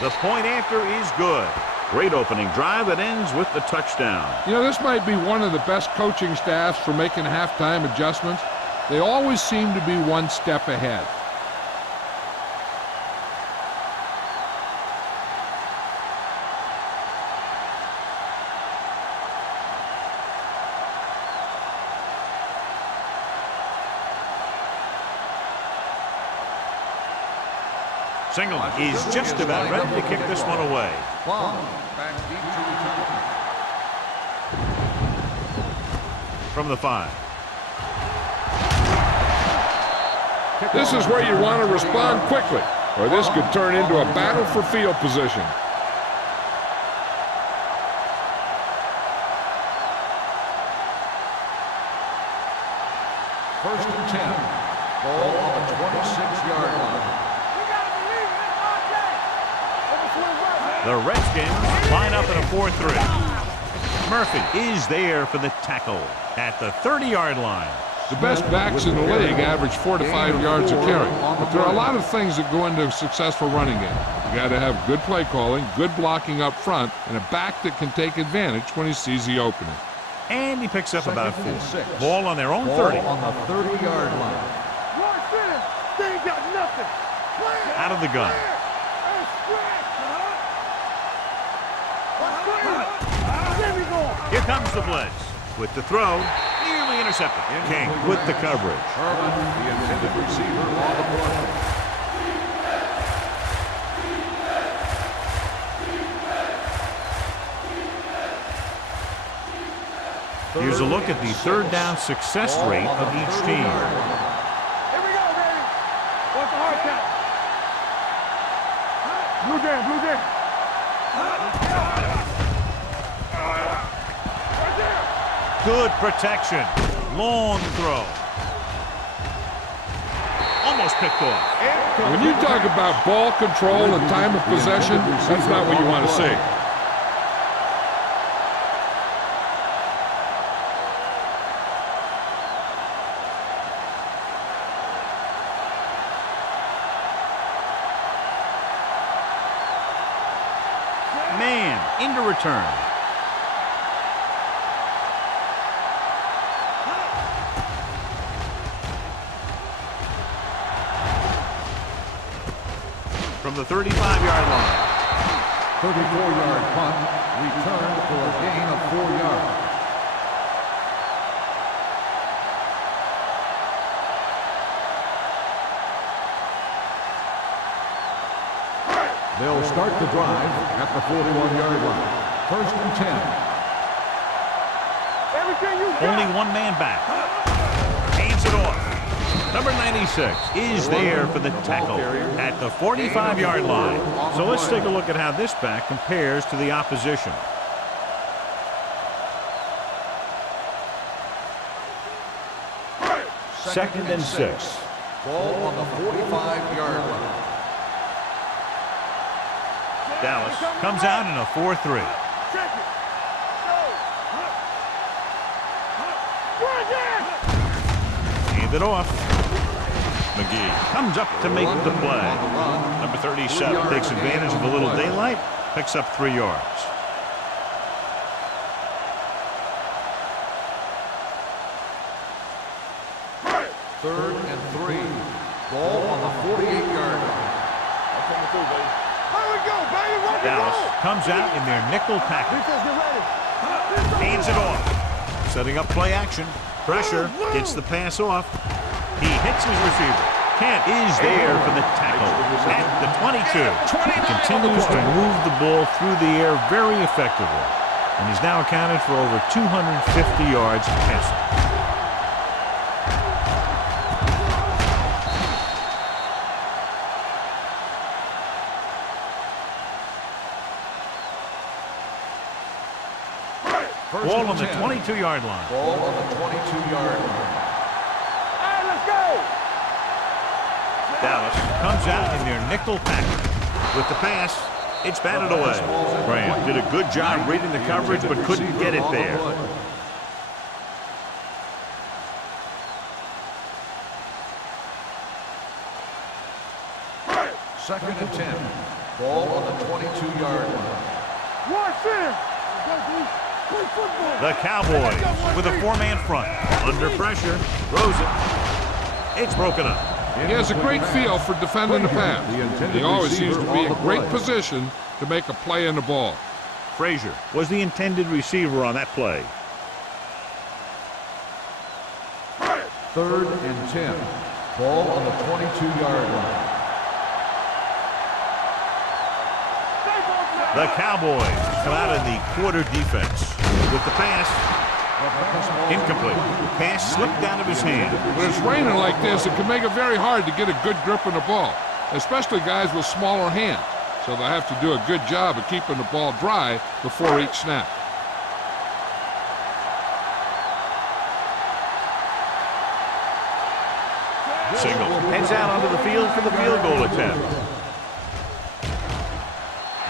The point after is good. Great opening drive that ends with the touchdown. You know, this might be one of the best coaching staffs for making halftime adjustments. They always seem to be one step ahead. Single is just about ready to kick this one away. Long, back deep to return. From the 5. This is where you want to respond quickly, or this could turn into a battle for field position. First and 10. Ball on the 26-yard line. The Redskins line up in a 4-3. Murphy is there for the tackle at the 30-yard line. The best backs in the league average 4 to 5 yards a carry. But there are a lot of things that go into a successful running game. You got to have good play calling, good blocking up front, and a back that can take advantage when he sees the opening. And he picks up about 4. 6. Ball on their own 30. On the 30-yard line. Watch this. They ain't got nothing. Out of the gun. Here comes the blitz. With the throw, nearly intercepted. King with the coverage. Herman, the intended receiver, on the play. Here's a look at the third down success rate of each team. Here we go, baby. What's the hard count? Blue jam, blue jam. Good protection. Long throw. Almost picked off. When you talk about ball control and time of possession, that's not what you want to see. Man into return. From the 35-yard line. 34-yard punt, returned for a gain of 4 yards. They'll start the drive at the 41-yard line. 1st and 10. Everything you got. Only one man back. Hands it off. Number 96 is there for the tackle at the 45-yard line. So let's take a look at how this back compares to the opposition. Second and 6. Ball on the 45-yard line. Dallas comes out in a 4-3. Check it. Hand it off. McGee comes up to make the play. Number 37 takes advantage of a little daylight, picks up 3 yards. Third and 3. Ball on the 48-yard line. Here we go, baby. Rock and Dallas roll. comes out in their nickel package. Defense, get ready. Hands it off. Setting up play action. Pressure. Gets the pass off. He hits his receiver. Kent is there for the tackle at the 22. Continues to move the ball through the air very effectively. And he's now accounted for over 250 yards passing. Ball on the 22-yard line. Ball on the 22-yard line. Hey, let's go. Dallas comes out in their nickel package. With the pass, it's batted away. Graham did a good job reading the coverage, but couldn't get it there. Second and 10. Ball on the 22-yard line. Watch this. Let's go, dude. Play football. The Cowboys with a 4-man front. Under pressure, throws it. It's broken up. He has a great feel for defending the pass. He always seems to be in great position to make a play in the ball. Frazier was the intended receiver on that play. Third and 10. Ball on the 22-yard line. The Cowboys come out in the quarter defense. With the pass, incomplete. The pass slipped out of his hand. When it's raining like this, it can make it very hard to get a good grip on the ball, especially guys with smaller hands. So they have to do a good job of keeping the ball dry before each snap. Signal heads out onto the field for the field goal attempt.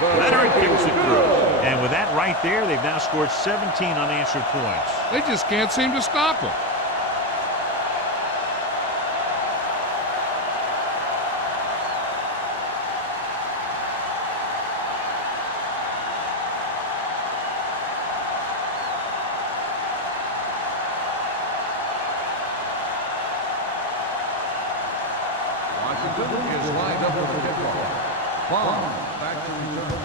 Leonard kicks it through. And with that right there, they've now scored 17 unanswered points. They just can't seem to stop him. Washington is lined up with the kickoff. Bond back to return.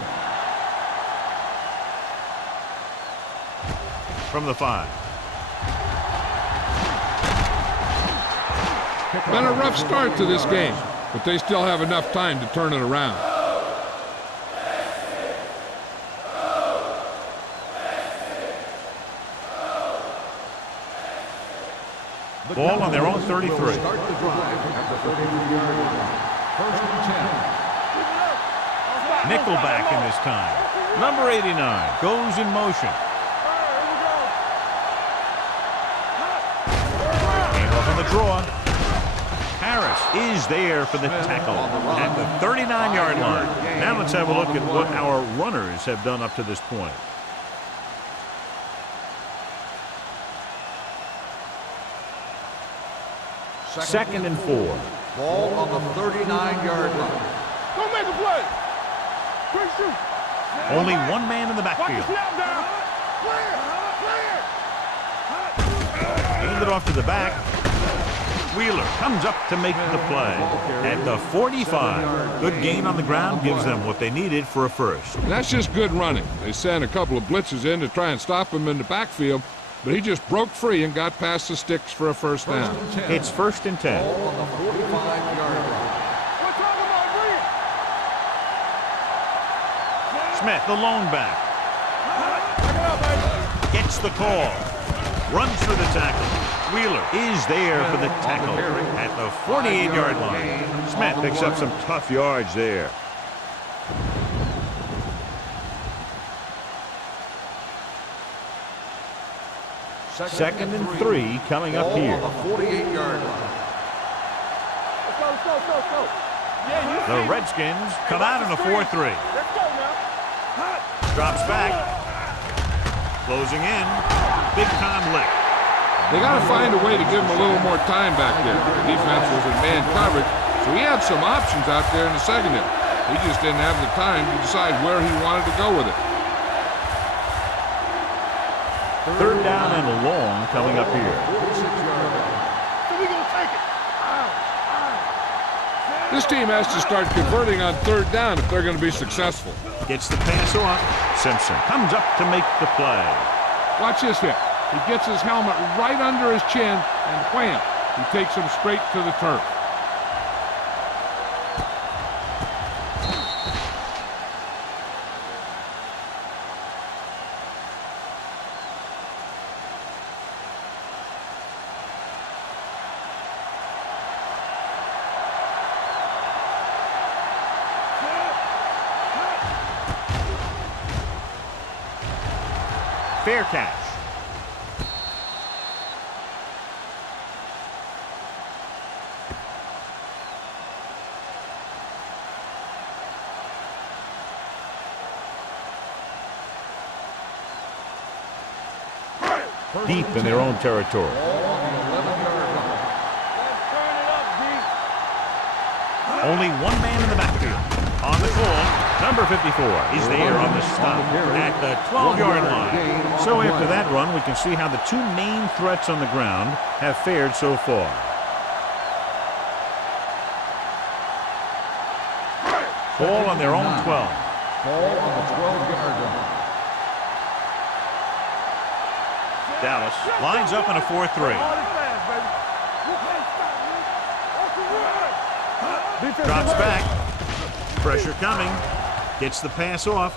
From the 5. Been a rough start to this game, but they still have enough time to turn it around. Ball on their own 33. Start the drive at the 33-yard line. First and 10. Nickelback in this time. Number 89 goes in motion. Came off on the draw. Harris is there for the tackle at the 39-yard line. Now let's have a look at what our runners have done up to this point. Second and 4. Ball on the 39-yard line. Don't make a play. Quick shoot. Only one man in the Watch the backfield. snap down. Clear. Hand it off to the back. Wheeler comes up to make the play at the 45. Good gain on the ground gives them what they needed for a first. And that's just good running. They sent a couple of blitzes in to try and stop him in the backfield, but he just broke free and got past the sticks for a first down. It's first and 10. Ball on the 45-yard line. We're talking about Green. Smith, the lone back, Back it up, baby. gets the call. Runs through the tackle. Wheeler is there for the tackle at the 48-yard line. Smith picks up some tough yards there. Second and 3 coming up here. Ball on the 48-yard line. Let's go, let's go, let's go, let's go. Yeah, you The see. Redskins come out in a 4-3. Let's go now. Drops back. Closing in. Big time lick. They got to find a way to give him a little more time back there. The defense was in man coverage, so he had some options out there in the secondary. He just didn't have the time to decide where he wanted to go with it. Third down and long coming up here. 46-yard line. So we gonna take it. This team has to start converting on third down if they're going to be successful. Gets the pass off. Simpson comes up to make the play. Watch this hit. He gets his helmet right under his chin, and wham, he takes him straight to the turf. Fair catch. Deep in their own territory. Let's turn it up, D. Only one man in the backfield. On the call, number 54 is there on the stop at the 12-yard line. So after that run, we can see how the two main threats on the ground have fared so far. Ball on their own 12. Ball on the 12-yard line. Dallas lines up in a 4-3. Hard and fast, baby. You can't stop me. Watch the run. Defensive Drops line. back. Pressure coming. Gets the pass off.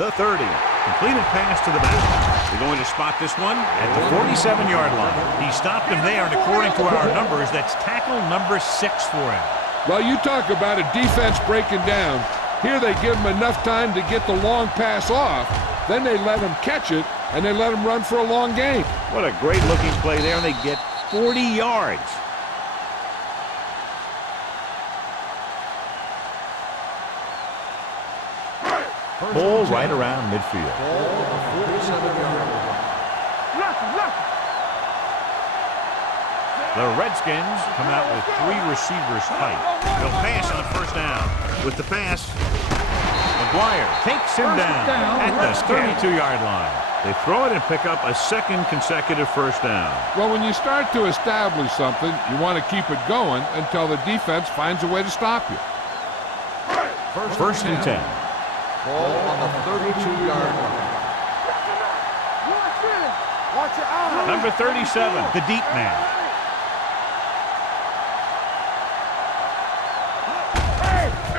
The 30. Completed pass to the back. They're going to spot this one at the 47-yard line. He stopped him there, and according to our numbers, that's tackle number 6 for him. Well, you talk about a defense breaking down. Here they give him enough time to get the long pass off. Then they let him catch it, and they let him run for a long gain. What a great-looking play there, and they get 40 yards. Ball right around midfield. Ball on the 47-yard line. Lucky. The Redskins come out with 3 receivers tight. They'll pass on the first down. With the pass, McGuire takes him down at the 32-yard line. They throw it and pick up a second consecutive first down. Well, when you start to establish something, you want to keep it going until the defense finds a way to stop you. First and 10. Ball on the 32-yard line. Watch your eyes. Number 37, the deep man.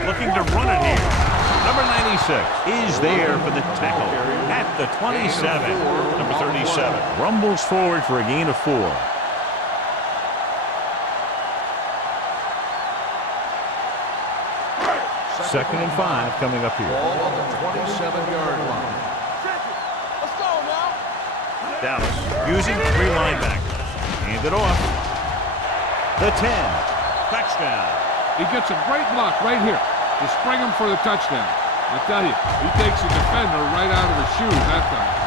Looking to run it here. Number 96 is there for the tackle at the 27. Number 37 rumbles forward for a gain of 4. Second and 5 coming up here. Ball on the 27-yard line. Let's go now. Dallas using 3 linebackers. Hand it off. The 10. Touchdown. He gets a great block right here to spring him for the touchdown. I tell you, he takes the defender right out of his shoes that time.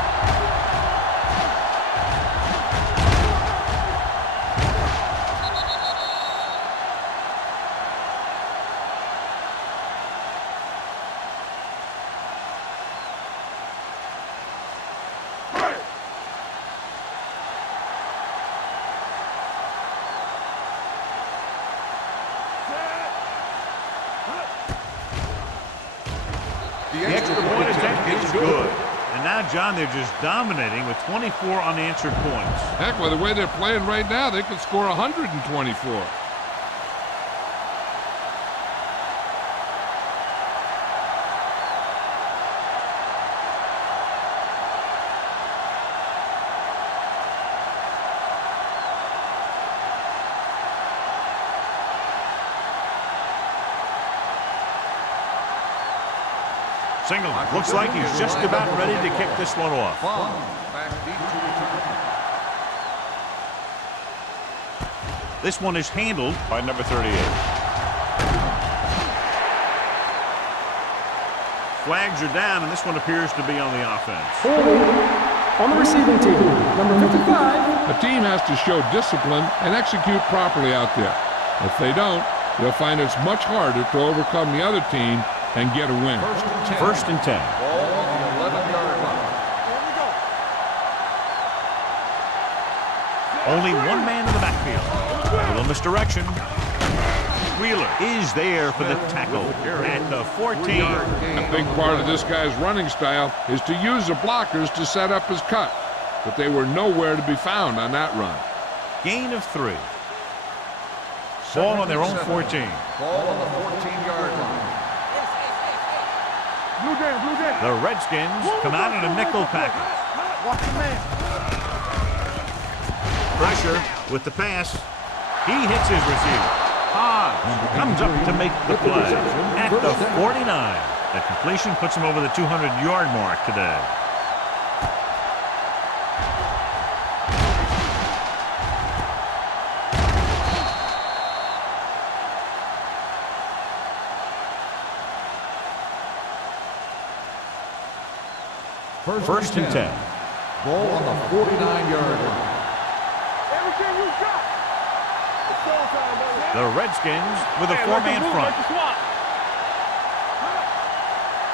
The extra point attempt is good. And now, John, they're just dominating with 24 unanswered points. Heck, with the way they're playing right now, they could score 124. Single looks like he's just about ready to kick this one off. Back deep to return. This one is handled by number 38. Flags are down, and this one appears to be on the offense. On the receiving team, number 55. A team has to show discipline and execute properly out there. If they don't, they'll find it's much harder to overcome the other team and get a win. First and 10. Ball on the 11-yard line. Here we go. Only one man in the backfield. A little misdirection. Wheeler is there for the tackle at the 14. A big part of this guy's running style is to use the blockers to set up his cut, but they were nowhere to be found on that run. Gain of 3. Ball on their own 14. Ball on the 14-yard line. Blue Jays. The Redskins come out in a nickel package. Watch the man. Pressure with the pass. He hits his receiver. Hodge comes up to make the play at the 49. That completion puts him over the 200-yard mark today. First and 10. Ball on the 49-yard line. Everything you got. It's showtime, baby. The Redskins with a 4-man front.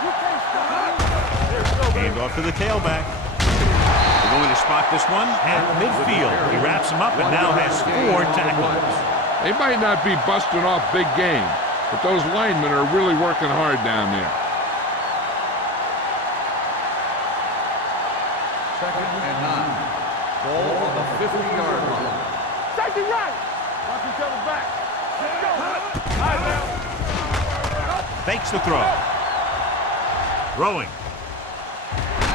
You can't stop. There you go, Hand off to the tailback. They're going to spot this one at midfield. He wraps him up and now has 4 tackles. They might not be busting off big game, but those linemen are really working hard down there. Second and 9. Ball on the 50-yard line. Safety right. Watch each other's back. Let's go. All right, man. Fakes the throw. Throwing.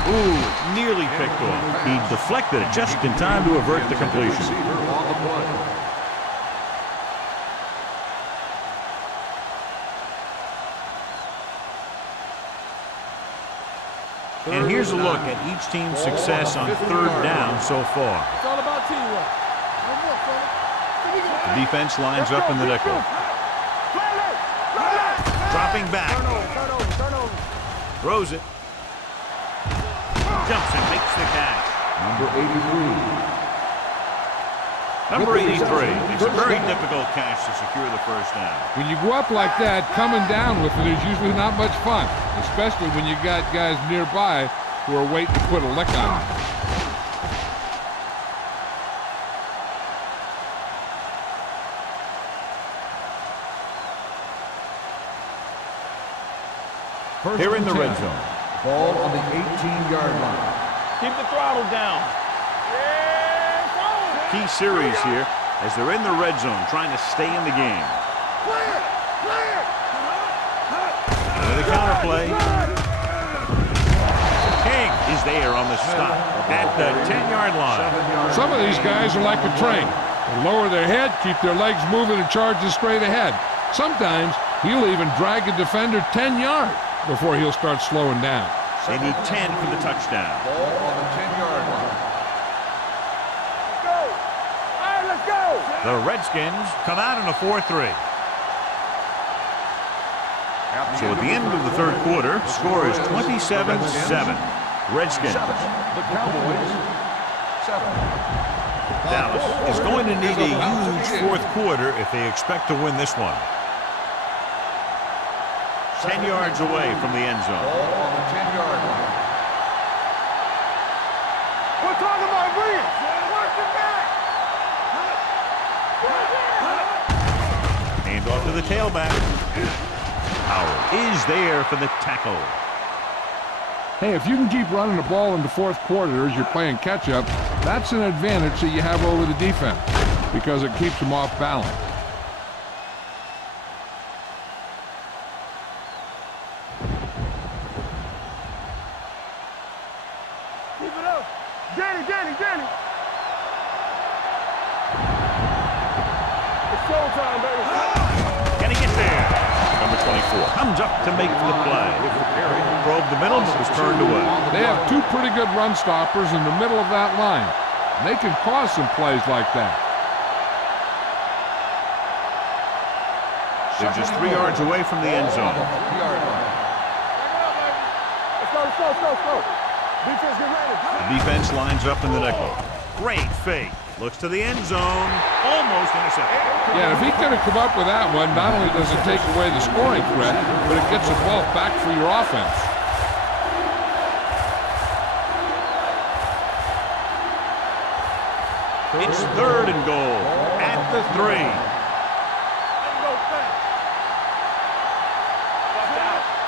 Ooh, nearly picked off. He deflected it just in time to avert the completion. Receiver on the play. And here's a look at each team's success on 3rd down so far. It's all about teamwork. No more, fella. The defense lines up in the nickel. Dropping back. Turn over. Throws it. Jumps and makes the catch. Number 83. Number 83. It's a very difficult catch to secure the first down. When you go up like that, coming down with it is usually not much fun, especially when you got guys nearby who are waiting to put a lick on him. They're in the red zone. Ball on the 18-yard line. Keep the throttle down. Key series here as they're in the red zone trying to stay in the game. With a counterplay. King is there on the stop at the 10-yard line. Some of these guys are like a train. They lower their head, keep their legs moving, and charge straight ahead. Sometimes he'll even drag a defender 10 yards before he'll start slowing down. They need 10 for the touchdown. Ball on the 10-yard line. Let's go! The Redskins come out in a 4-3. So at the end of the third quarter, the score is 27-7. Redskins. The Cowboys, 7. Dallas is going to need a huge fourth quarter if they expect to win this one. 10 yards away from the end zone. Ball on the 10-yard line. We're talking about brilliant. Watch the back. Hand off to the tailback. Howard is there for the tackle. Hey, if you can keep running the ball in the fourth quarter as you're playing catch-up, that's an advantage that you have over the defense because it keeps them off balance. Keep it up. Danny. It's showtime, baby. Can he get there? Number 24 comes up to make the play. Probe the middle, but was turned away. They have two pretty good run stoppers in the middle of that line. And they can cause some plays like that. They're just 3 yards away from the end zone. 3-yard line. Let's go. Defense, get ready. The defense lines up in the nickel. Great fake. Looks to the end zone. Almost intercepted. Yeah, if he could have come up with that one, not only does it take away the scoring threat, but it gets the ball back for your offense. It's 3rd and goal at the 3.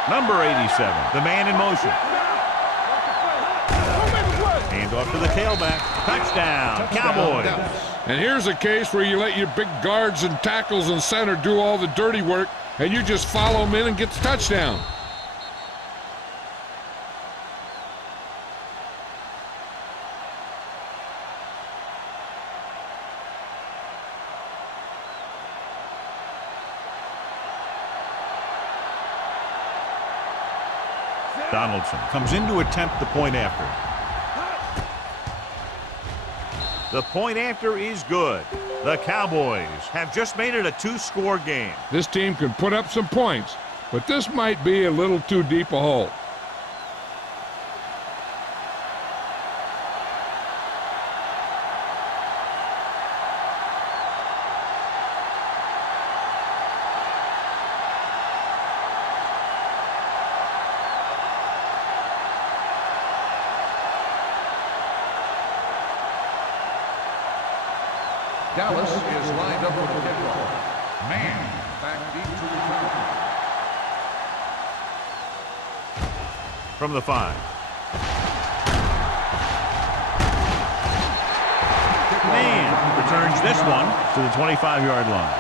Number 87, the man in motion. Hand off to the tailback. Touchdown, Cowboys. And here's a case where you let your big guards and tackles and center do all the dirty work, and you just follow them in and get the touchdown. Donaldson comes in to attempt the point after. The point after is good. The Cowboys have just made it a 2-score game. This team can put up some points, but this might be a little too deep a hole. Dallas is lined up for the kickoff. Man back deep to return. From the 5. Man returns this one to the 25-yard line.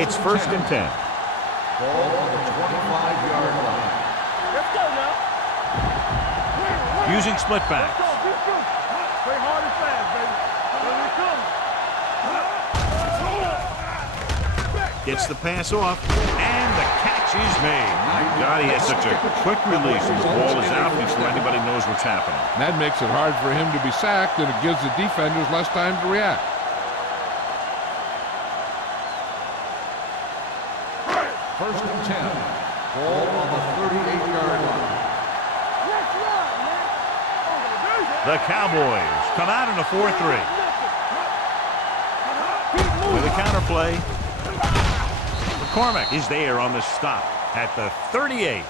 It's 1st and 10. Ball on the 25-yard line. Let's go now. Using split backs. Let's go. Play hard and fast, baby. Gets the pass off, and the catch is made. My God, he has such a quick release. His ball is out before anybody knows what's happening. That makes it hard for him to be sacked, and it gives the defenders less time to react. First and 10. Ball on the 38-yard line. Let's run, man. The Cowboys come out in a 4-3. with a counter play. McCormick is there on the stop at the 38.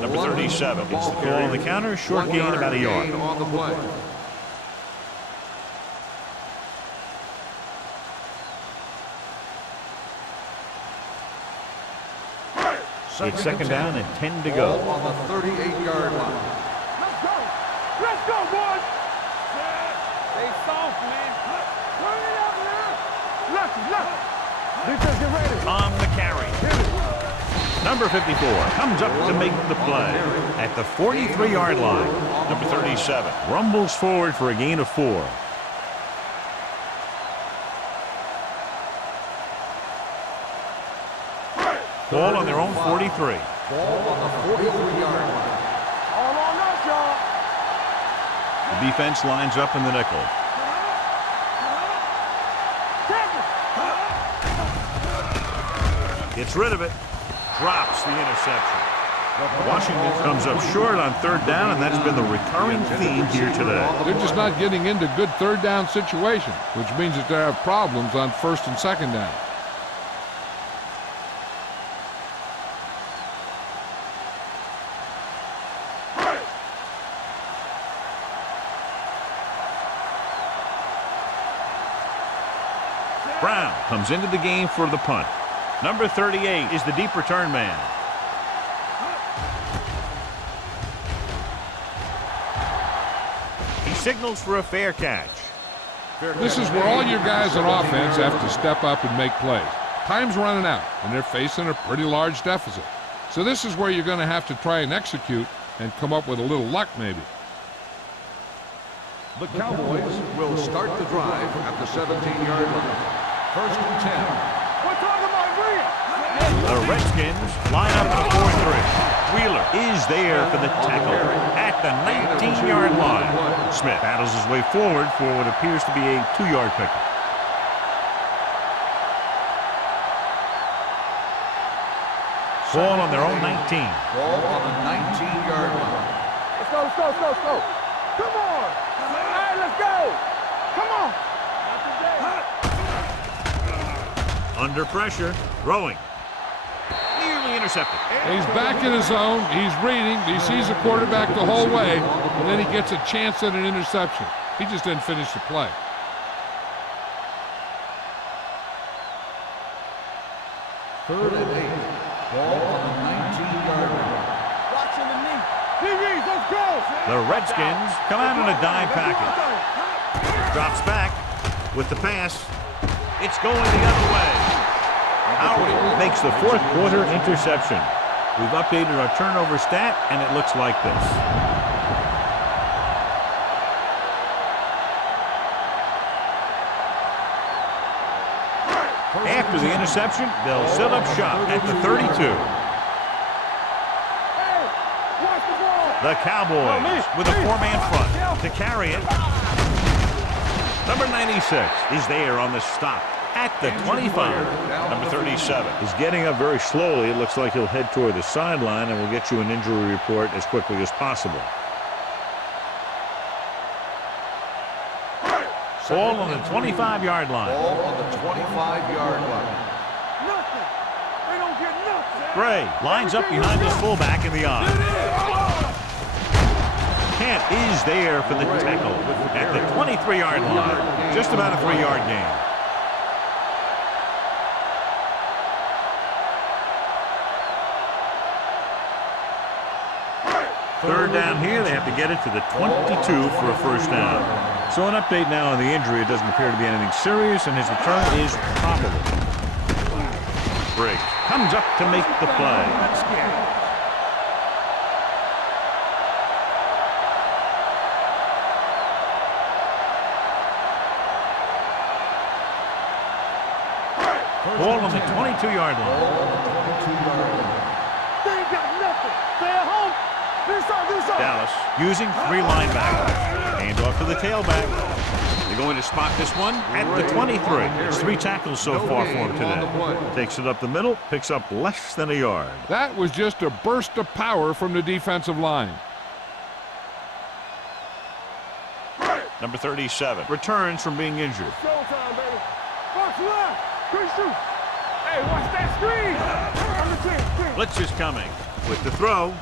Number 37 gets the call on the counter. Short gain, about a yard. On the play. It's second down and 10 to go. On the 38-yard line. Let's go! Let's go, boys! Stay soft, man. Turn it up now! Left, left! Defense, get ready! On the carry. Number 54 comes up to make the play at the 43-yard line. Number 37 rumbles forward for a gain of 4. Ball on their own 43. Ball on the 43-yard line. All on us, y'all! The defense lines up in the nickel. Gets rid of it. Drops the interception. Washington comes up short on third down, and that's been the recurring theme here today. They're just not getting into good third down situations, which means that they have problems on first and second down. Brown comes into the game for the punt. Number 38 is the deep return man. He signals for a fair catch. This is where all your guys on offense have to step up and make plays. Time's running out, and they're facing a pretty large deficit. So this is where you're going to have to try and execute and come up with a little luck, maybe. The Cowboys will start the drive at the 17-yard line. First and 10. We're talking about real! The Redskins line up at a 4-3. Wheeler is there for the tackle at the 19-yard line. Smith battles his way forward for what appears to be a 2-yard pickup. Ball on their own 19. Ball on the 19-yard line. Let's go, let's go, let's go, let's go! Come on! All right, let's go! Come on! Under pressure, throwing. Nearly intercepted. He's back in his zone. He's reading. He sees the quarterback the whole way, and then he gets a chance at an interception. He just didn't finish the play. Third and 8. Ball on the 19-yard line. Watching the knee. DBs, let's go! The Redskins come out in a dime package. Drops back with the pass. It's going the other way. Howard makes the fourth quarter interception. We've updated our turnover stat, and it looks like this. After the interception, they'll set up shop at the 32. Hey, watch the ball! The Cowboys with a 4-man front to carry it. Number 96 is there on the stop at the 25. Number 37 is getting up very slowly. It looks like he'll head toward the sideline, and we'll get you an injury report as quickly as possible. Ball on the 25-yard line. Ball on the 25-yard line. Nothing! They don't get nothing! Gray lines up behind his fullback in the eye. Kent is there for the tackle at the 23-yard line. Just about a 3-yard gain. Third down here, they have to get it to the 22 for a first down. So an update now on the injury. It doesn't appear to be anything serious, and his return is probable. Briggs comes up to make the play. Ball on the 22-yard line. They ain't got nothing! Stay at home! Do something! Dallas using 3 linebackers. Hand off to the tailback. They're going to spot this one at the 23. It's 3 tackles so far for him today. Takes it up the middle, picks up less than a yard. That was just a burst of power from the defensive line. Number 37 returns from being injured. Showtime, baby! Watch left. Good shoot. Hey, watch that screen. On the 10. Blitz is coming with the throw.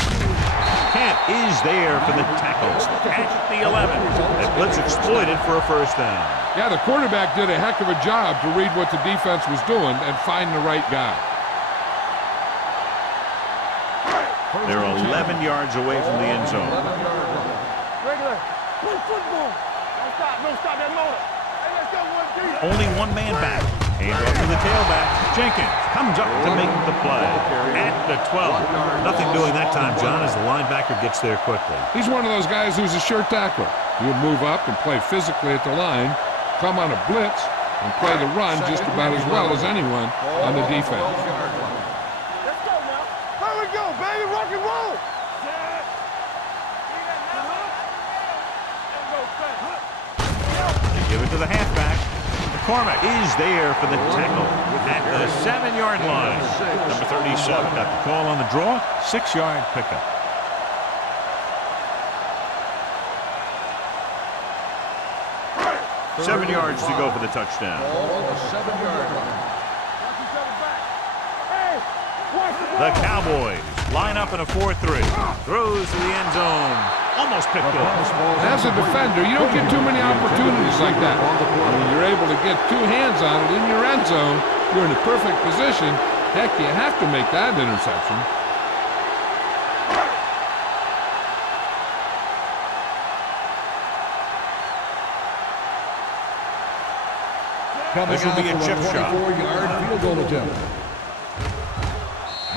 Kent is there for the tackles at the 11. And Blitz exploited for a first down. Yeah, the quarterback did a heck of a job to read what the defense was doing and find the right guy. They're 11 yards away from the end zone. Regular. Play football. Don't stop. Don't stop that motor. Hey, let's go, 1-3. Only one man back. Hand off to the tailback. Jenkins comes up to make the play at the 12. Nothing doing that time, John, as the linebacker gets there quickly. He's one of those guys who's a sure tackler. He'll move up and play physically at the line, come on a blitz, and play the run just about as well as anyone on the defense. Let's go now. There we go, baby. Rock and roll. They give it to the halfback. McCormick is there for the tackle at the 7-yard line. Number 37 got the call on the draw. 6-yard pickup. Seven yards to go for the touchdown. The Cowboys line up in a 4-3. Throws to the end zone. Almost picked off. As a defender, you don't get too many opportunities like that. When you're able to get two hands on it in your end zone, you're in a perfect position. Heck, you have to make that interception. This will be a chip shot. 24-yard field goal attempt.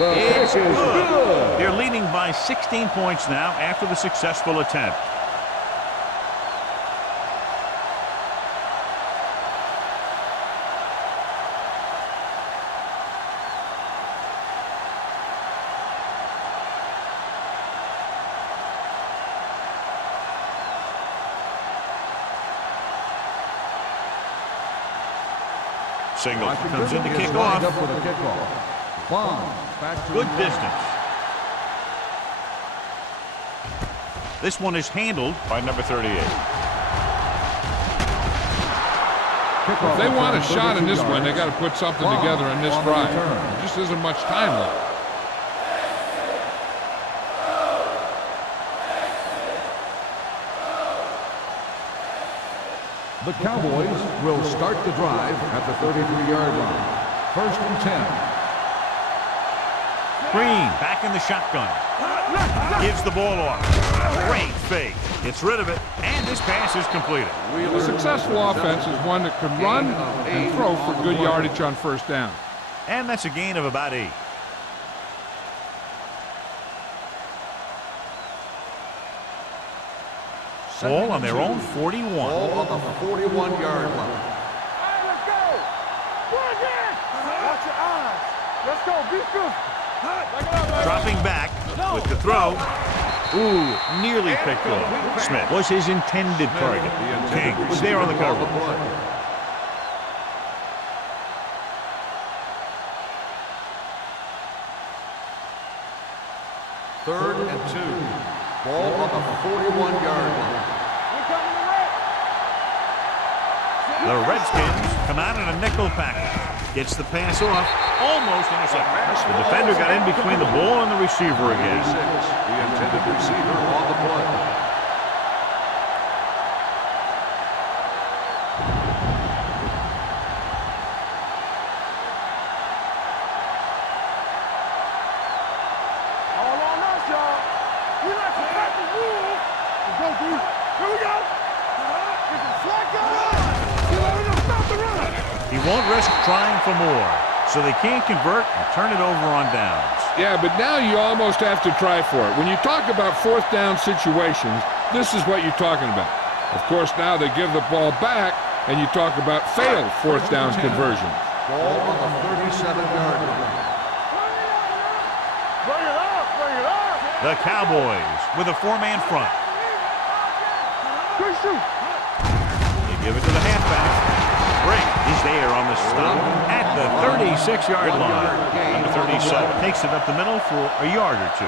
It's good. They're leading by 16 points now after the successful attempt. Single comes in to kick off. Good distance. This one is handled by number 38. If they want a shot in this one, they got to put something together on this drive. There just isn't much time left. The Cowboys will start the drive at the 33-yard line. 1st and 10. Green back in the shotgun. Gives the ball off. Great fake. Gets rid of it, and this pass is completed. A successful offense is one that can run and throw for good yardage on first down. And that's a gain of about 8. Ball on their own 41. Ball on the 41-yard line. Hey, let's go. Watch your eyes. Let's go. Be good. Dropping back with the throw. Ooh, nearly picked off. Smith was his intended target. King was there on the cover. 3rd and 2. Ball on the 41-yard line. The Redskins come out in a nickel package. Gets the pass off. Almost intercepted. The defender got in between the ball and the receiver again. The intended receiver on the play. All on us, y'all. We like to cut the rules. Let's go, D. Here we go. It's a flag gun. You let him stop the run. He won't risk trying for more, so they can't convert and turn it over on downs. Yeah, but now you almost have to try for it. When you talk about 4th down situations, this is what you're talking about. Of course, now they give the ball back, and you talk about failed 4th down conversions. Ball on the 37-yard line. Bring it up. Bring it up. The Cowboys with a 4-man front. Good shoot. They give it to the halfback. Brink is there on the stop at the 36-yard line. Number 37 takes it up the middle for a yard or 2.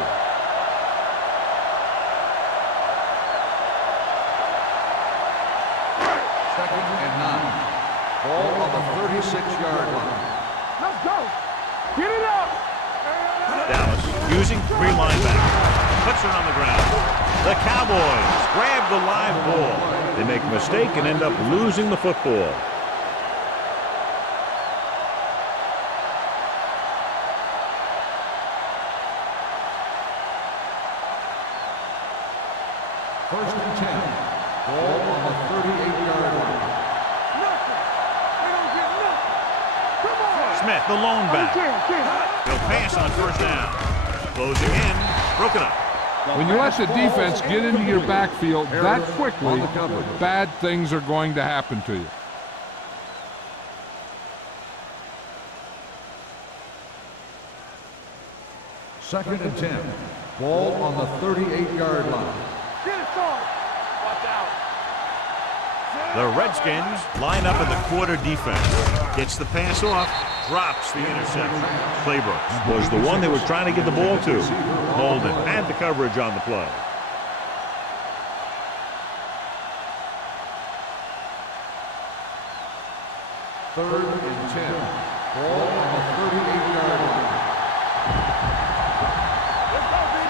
Second and 9. Ball on the 36-yard line. Let's go. Get it up. Dallas using 3 linebackers. Puts it on the ground. The Cowboys grab the live ball. They make a mistake and end up losing the football. First and 10. Ball on the 38-yard line. Nothing. They don't get nothing. Come on. Smith, the lone back. Ken. He'll pass on first down. Closing in. Broken up. When you let the defense get into your backfield that quickly, bad things are going to happen to you. Second and 10. Ball on the 38-yard line. Get it started. Watch out. The Redskins line up in the quarter defense. Gets the pass off, drops the interception. Claybrook was the one they were trying to get the ball to. Holden had the coverage on the play. Third and 10. Ball on the 38-yard line.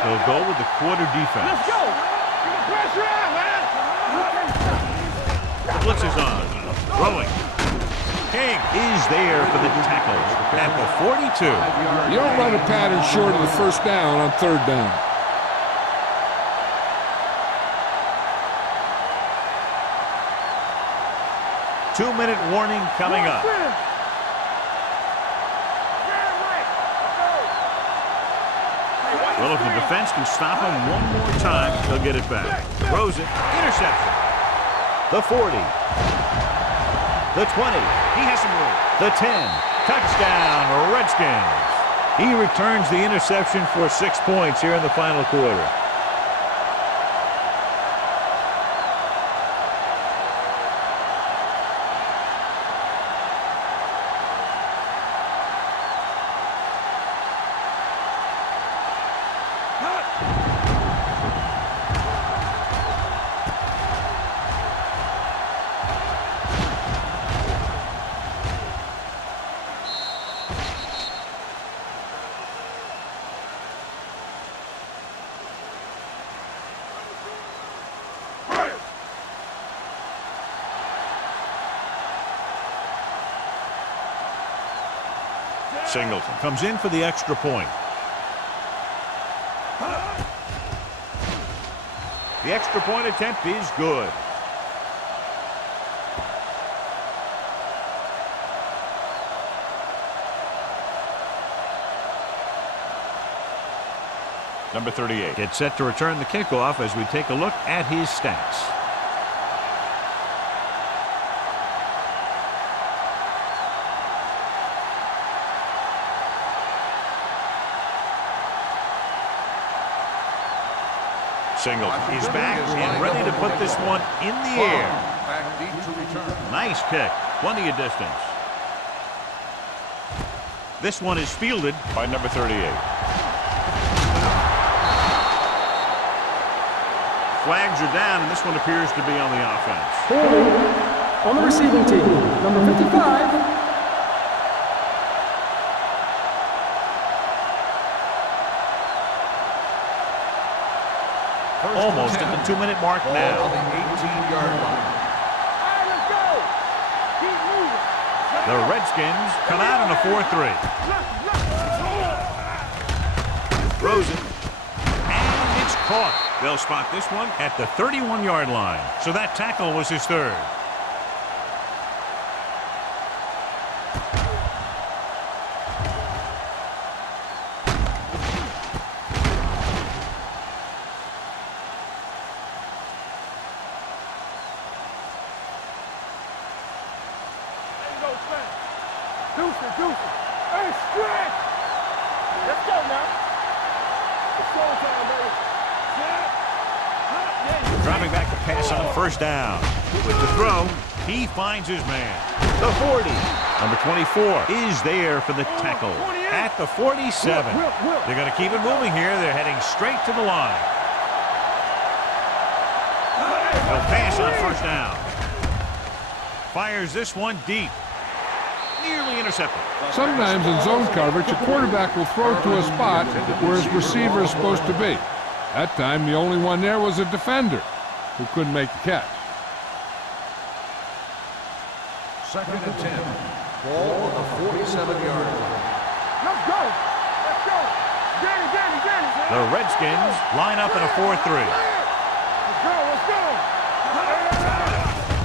They'll go with the quarter defense. Let's go. Get the pressure out, man. The blitz is on. Throwing. King is there for the tackle at the 42. You don't run a pattern short of the first down on third down. Two-minute warning coming up. Well, if the defense can stop him one more time, they'll get it back. Throws it. Interception. The 40. The 20. He has some room. The 10. Touchdown, Redskins. He returns the interception for 6 points here in the final quarter. Singleton comes in for the extra point. The extra point attempt is good. Number 38 gets set to return the kickoff as we take a look at his stats. Singleton is back and ready to put this one in the air. Back deep to return. Nice kick. Plenty of distance. This one is fielded by number 38. Flags are down, and this one appears to be on the offense. Holding on the receiving team, number 55. Almost at the 2-minute mark Ball now. on the 18-yard line. All right, let's go. Keep moving. The Redskins come out in a 4-3. Throws it. And it's caught. They'll spot this one at the 31-yard line. So that tackle was his third. Deuce. Hey, stretch. Let's go now. It's go time, baby. Dropping back to pass on first down. With the throw, he finds his man. The 40. Number 24 is there for the tackle at the 47. They're going to keep it moving here. They're heading straight to the line. They'll pass on first down. Fires this one deep. Nearly intercepted. Sometimes in zone coverage, a quarterback will throw to a spot where his receiver is supposed to be. That time, the only one there was a defender who couldn't make the catch. 2nd and 10. Ball on the 47-yard line. Let's go. Let's go. Danny. The Redskins line up in a 4-3. Let's go.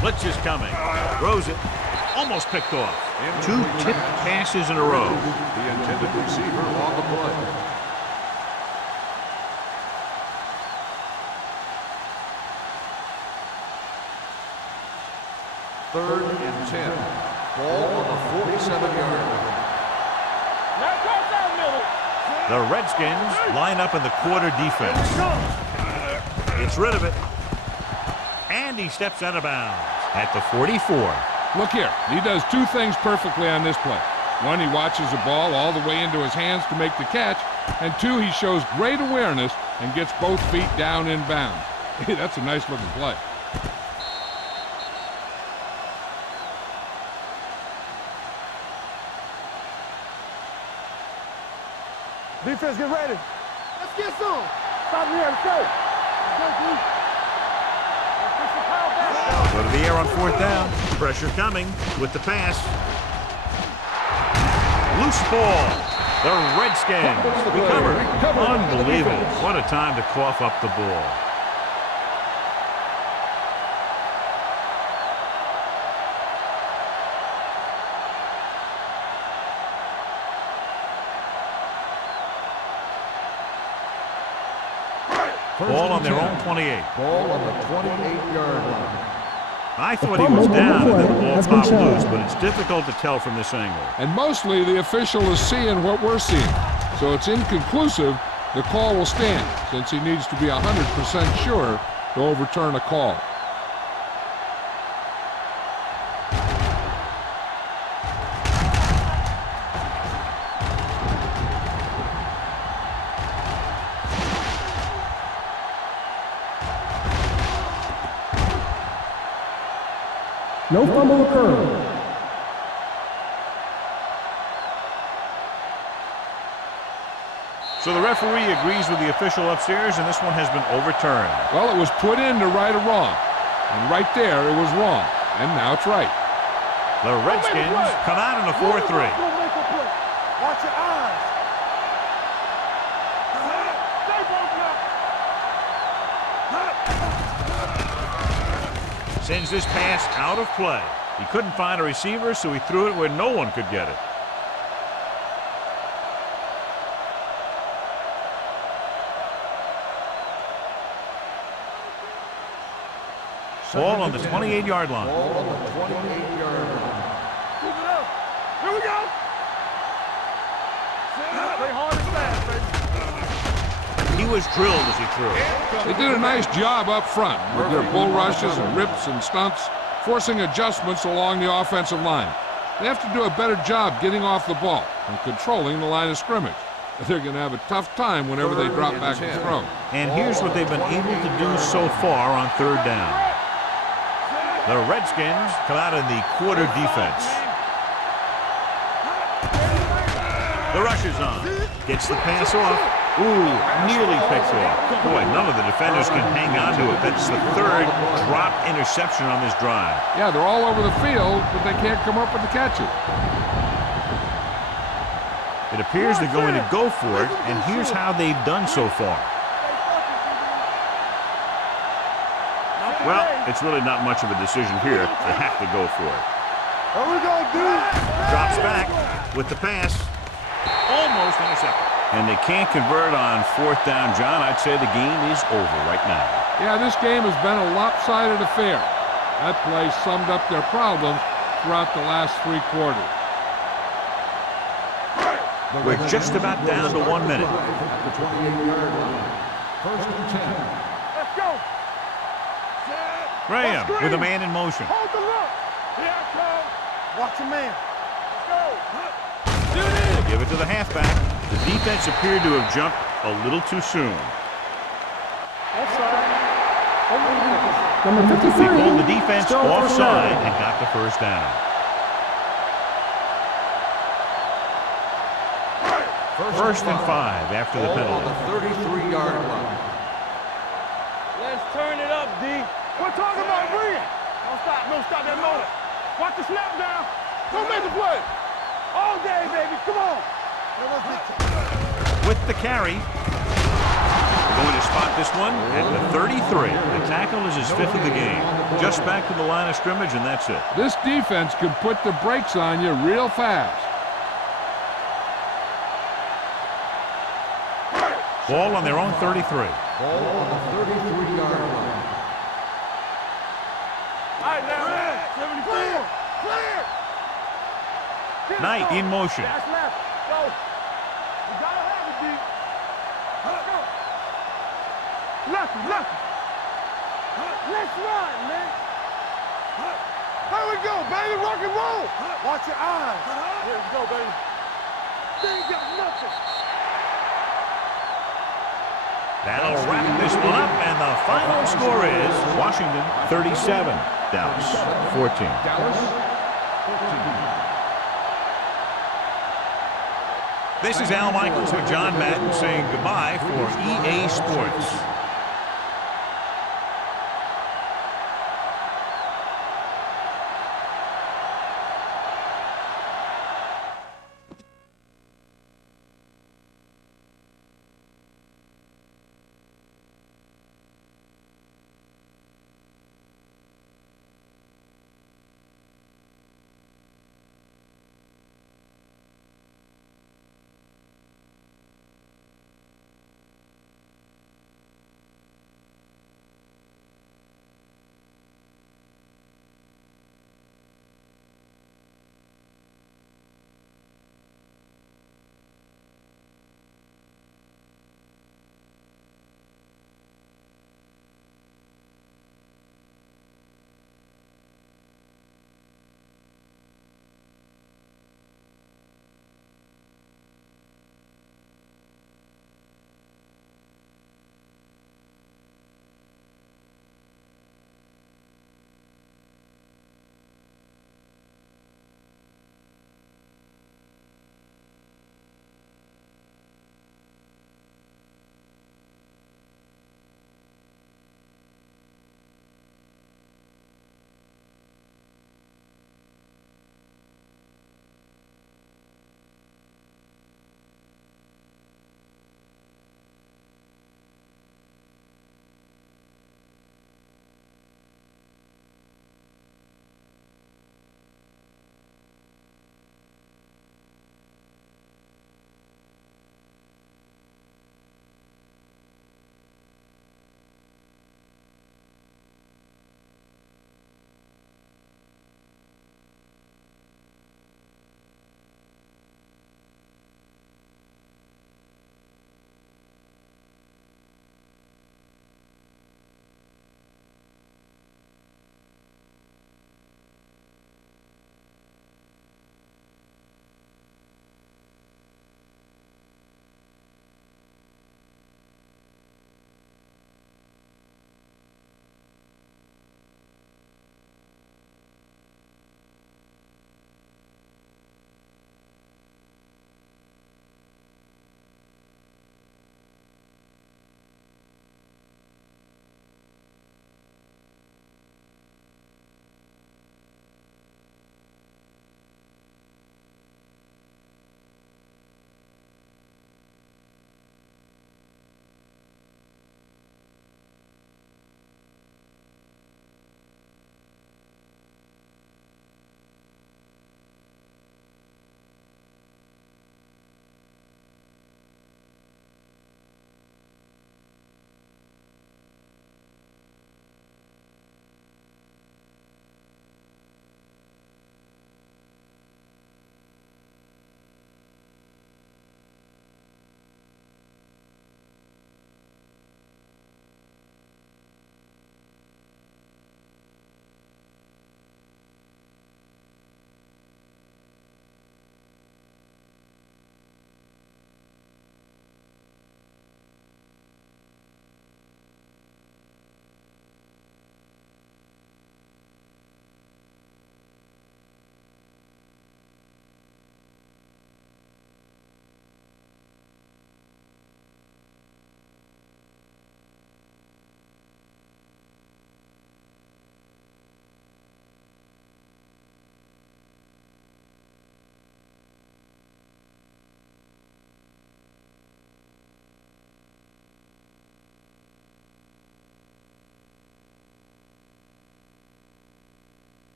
Blitz is coming. Throws it. Almost picked off. 2 tipped passes in a row. The intended receiver on the play. Third and 10. Ball on the 47-yard line. The Redskins line up in the quarter defense. Gets rid of it. And he steps out of bounds at the 44. Look here, he does 2 things perfectly on this play. 1, he watches the ball all the way into his hands to make the catch, and 2, he shows great awareness and gets both feet down in bounds. Hey, that's a nice looking play. Defense, get ready. Let's get some. Stop here. Let's go. Let's go, dude. Go to the air on 4th down. Pressure coming with the pass. Loose ball. The Redskins recovered. Unbelievable. What a time to cough up the ball. Ball on their own 28. Ball on the 28-yard line. I thought he was down and then the ball popped loose, but it's difficult to tell from this angle. And mostly the official is seeing what we're seeing. So it's inconclusive. The call will stand since he needs to be 100% sure to overturn a call. No fumble occurred. So the referee agrees with the official upstairs, and this one has been overturned. Well, it was put in to right a wrong. And right there, it was wrong. And now it's right. The Redskins come out in a 4-3. Watch your eyes. Sends this pass out of play. He couldn't find a receiver, so he threw it where no one could get it. Ball on the 28-yard line. Ball on the 28-yard line. Move it up. Here we go. Stay hard and fast, baby. He was drilled as he threw. They did a nice job up front with their bull rushes and rips and stunts, forcing adjustments along the offensive line. They have to do a better job getting off the ball and controlling the line of scrimmage. They're going to have a tough time whenever they drop back and throw. And here's what they've been able to do so far on 3rd down. The Redskins come out in the quarter defense. The rush is on. Gets the pass off. Ooh, nearly picked off. Boy, none of the defenders can hang on to it. That's the 3rd drop interception on this drive. Yeah, they're all over the field, but they can't come up with the catches. It appears they're going to go for it, and here's how they've done so far. Well, it's really not much of a decision here. They have to go for it. Here we go, dude. Drops back with the pass. Almost intercepted. And they can't convert on 4th down, John. I'd say the game is over right now. Yeah, this game has been a lopsided affair. That play summed up their problems throughout the last 3 quarters. We're just about down to 1 minute. At the 28-yard line. 1st and 10. Let's go. Graham with a man in motion. Hold the look. Here I come. Watch your man. Let's go. They give it to the halfback. The defense appeared to have jumped a little too soon. Number They 53. called the defense Still first offside down. and got the 1st down. First and 5 after the Ball on penalty. the 33-yard line. Let's turn it up, D. We're talking about bringing. Don't stop. Don't stop that motor. Watch the snap down. Don't make the play. All day, baby. Come on. With the carry. We're going to spot this one at the 33. The tackle is his 5th of the game. Just back to the line of scrimmage, and that's it. This defense can put the brakes on you real fast. Ball on their own 33. Ball on the 33-yard line. All right, now. 74. Clear. Knight in motion. That's left. Go. You gotta have it, D. Let's go. Left. Let's run, man. There we go, baby. Rock and roll. Watch your eyes. Here we go, baby. They ain't got nothing. That'll wrap this one up, and the final score is Washington 37, Dallas 14. Dallas 14. This is Al Michaels with John Madden saying goodbye for EA Sports.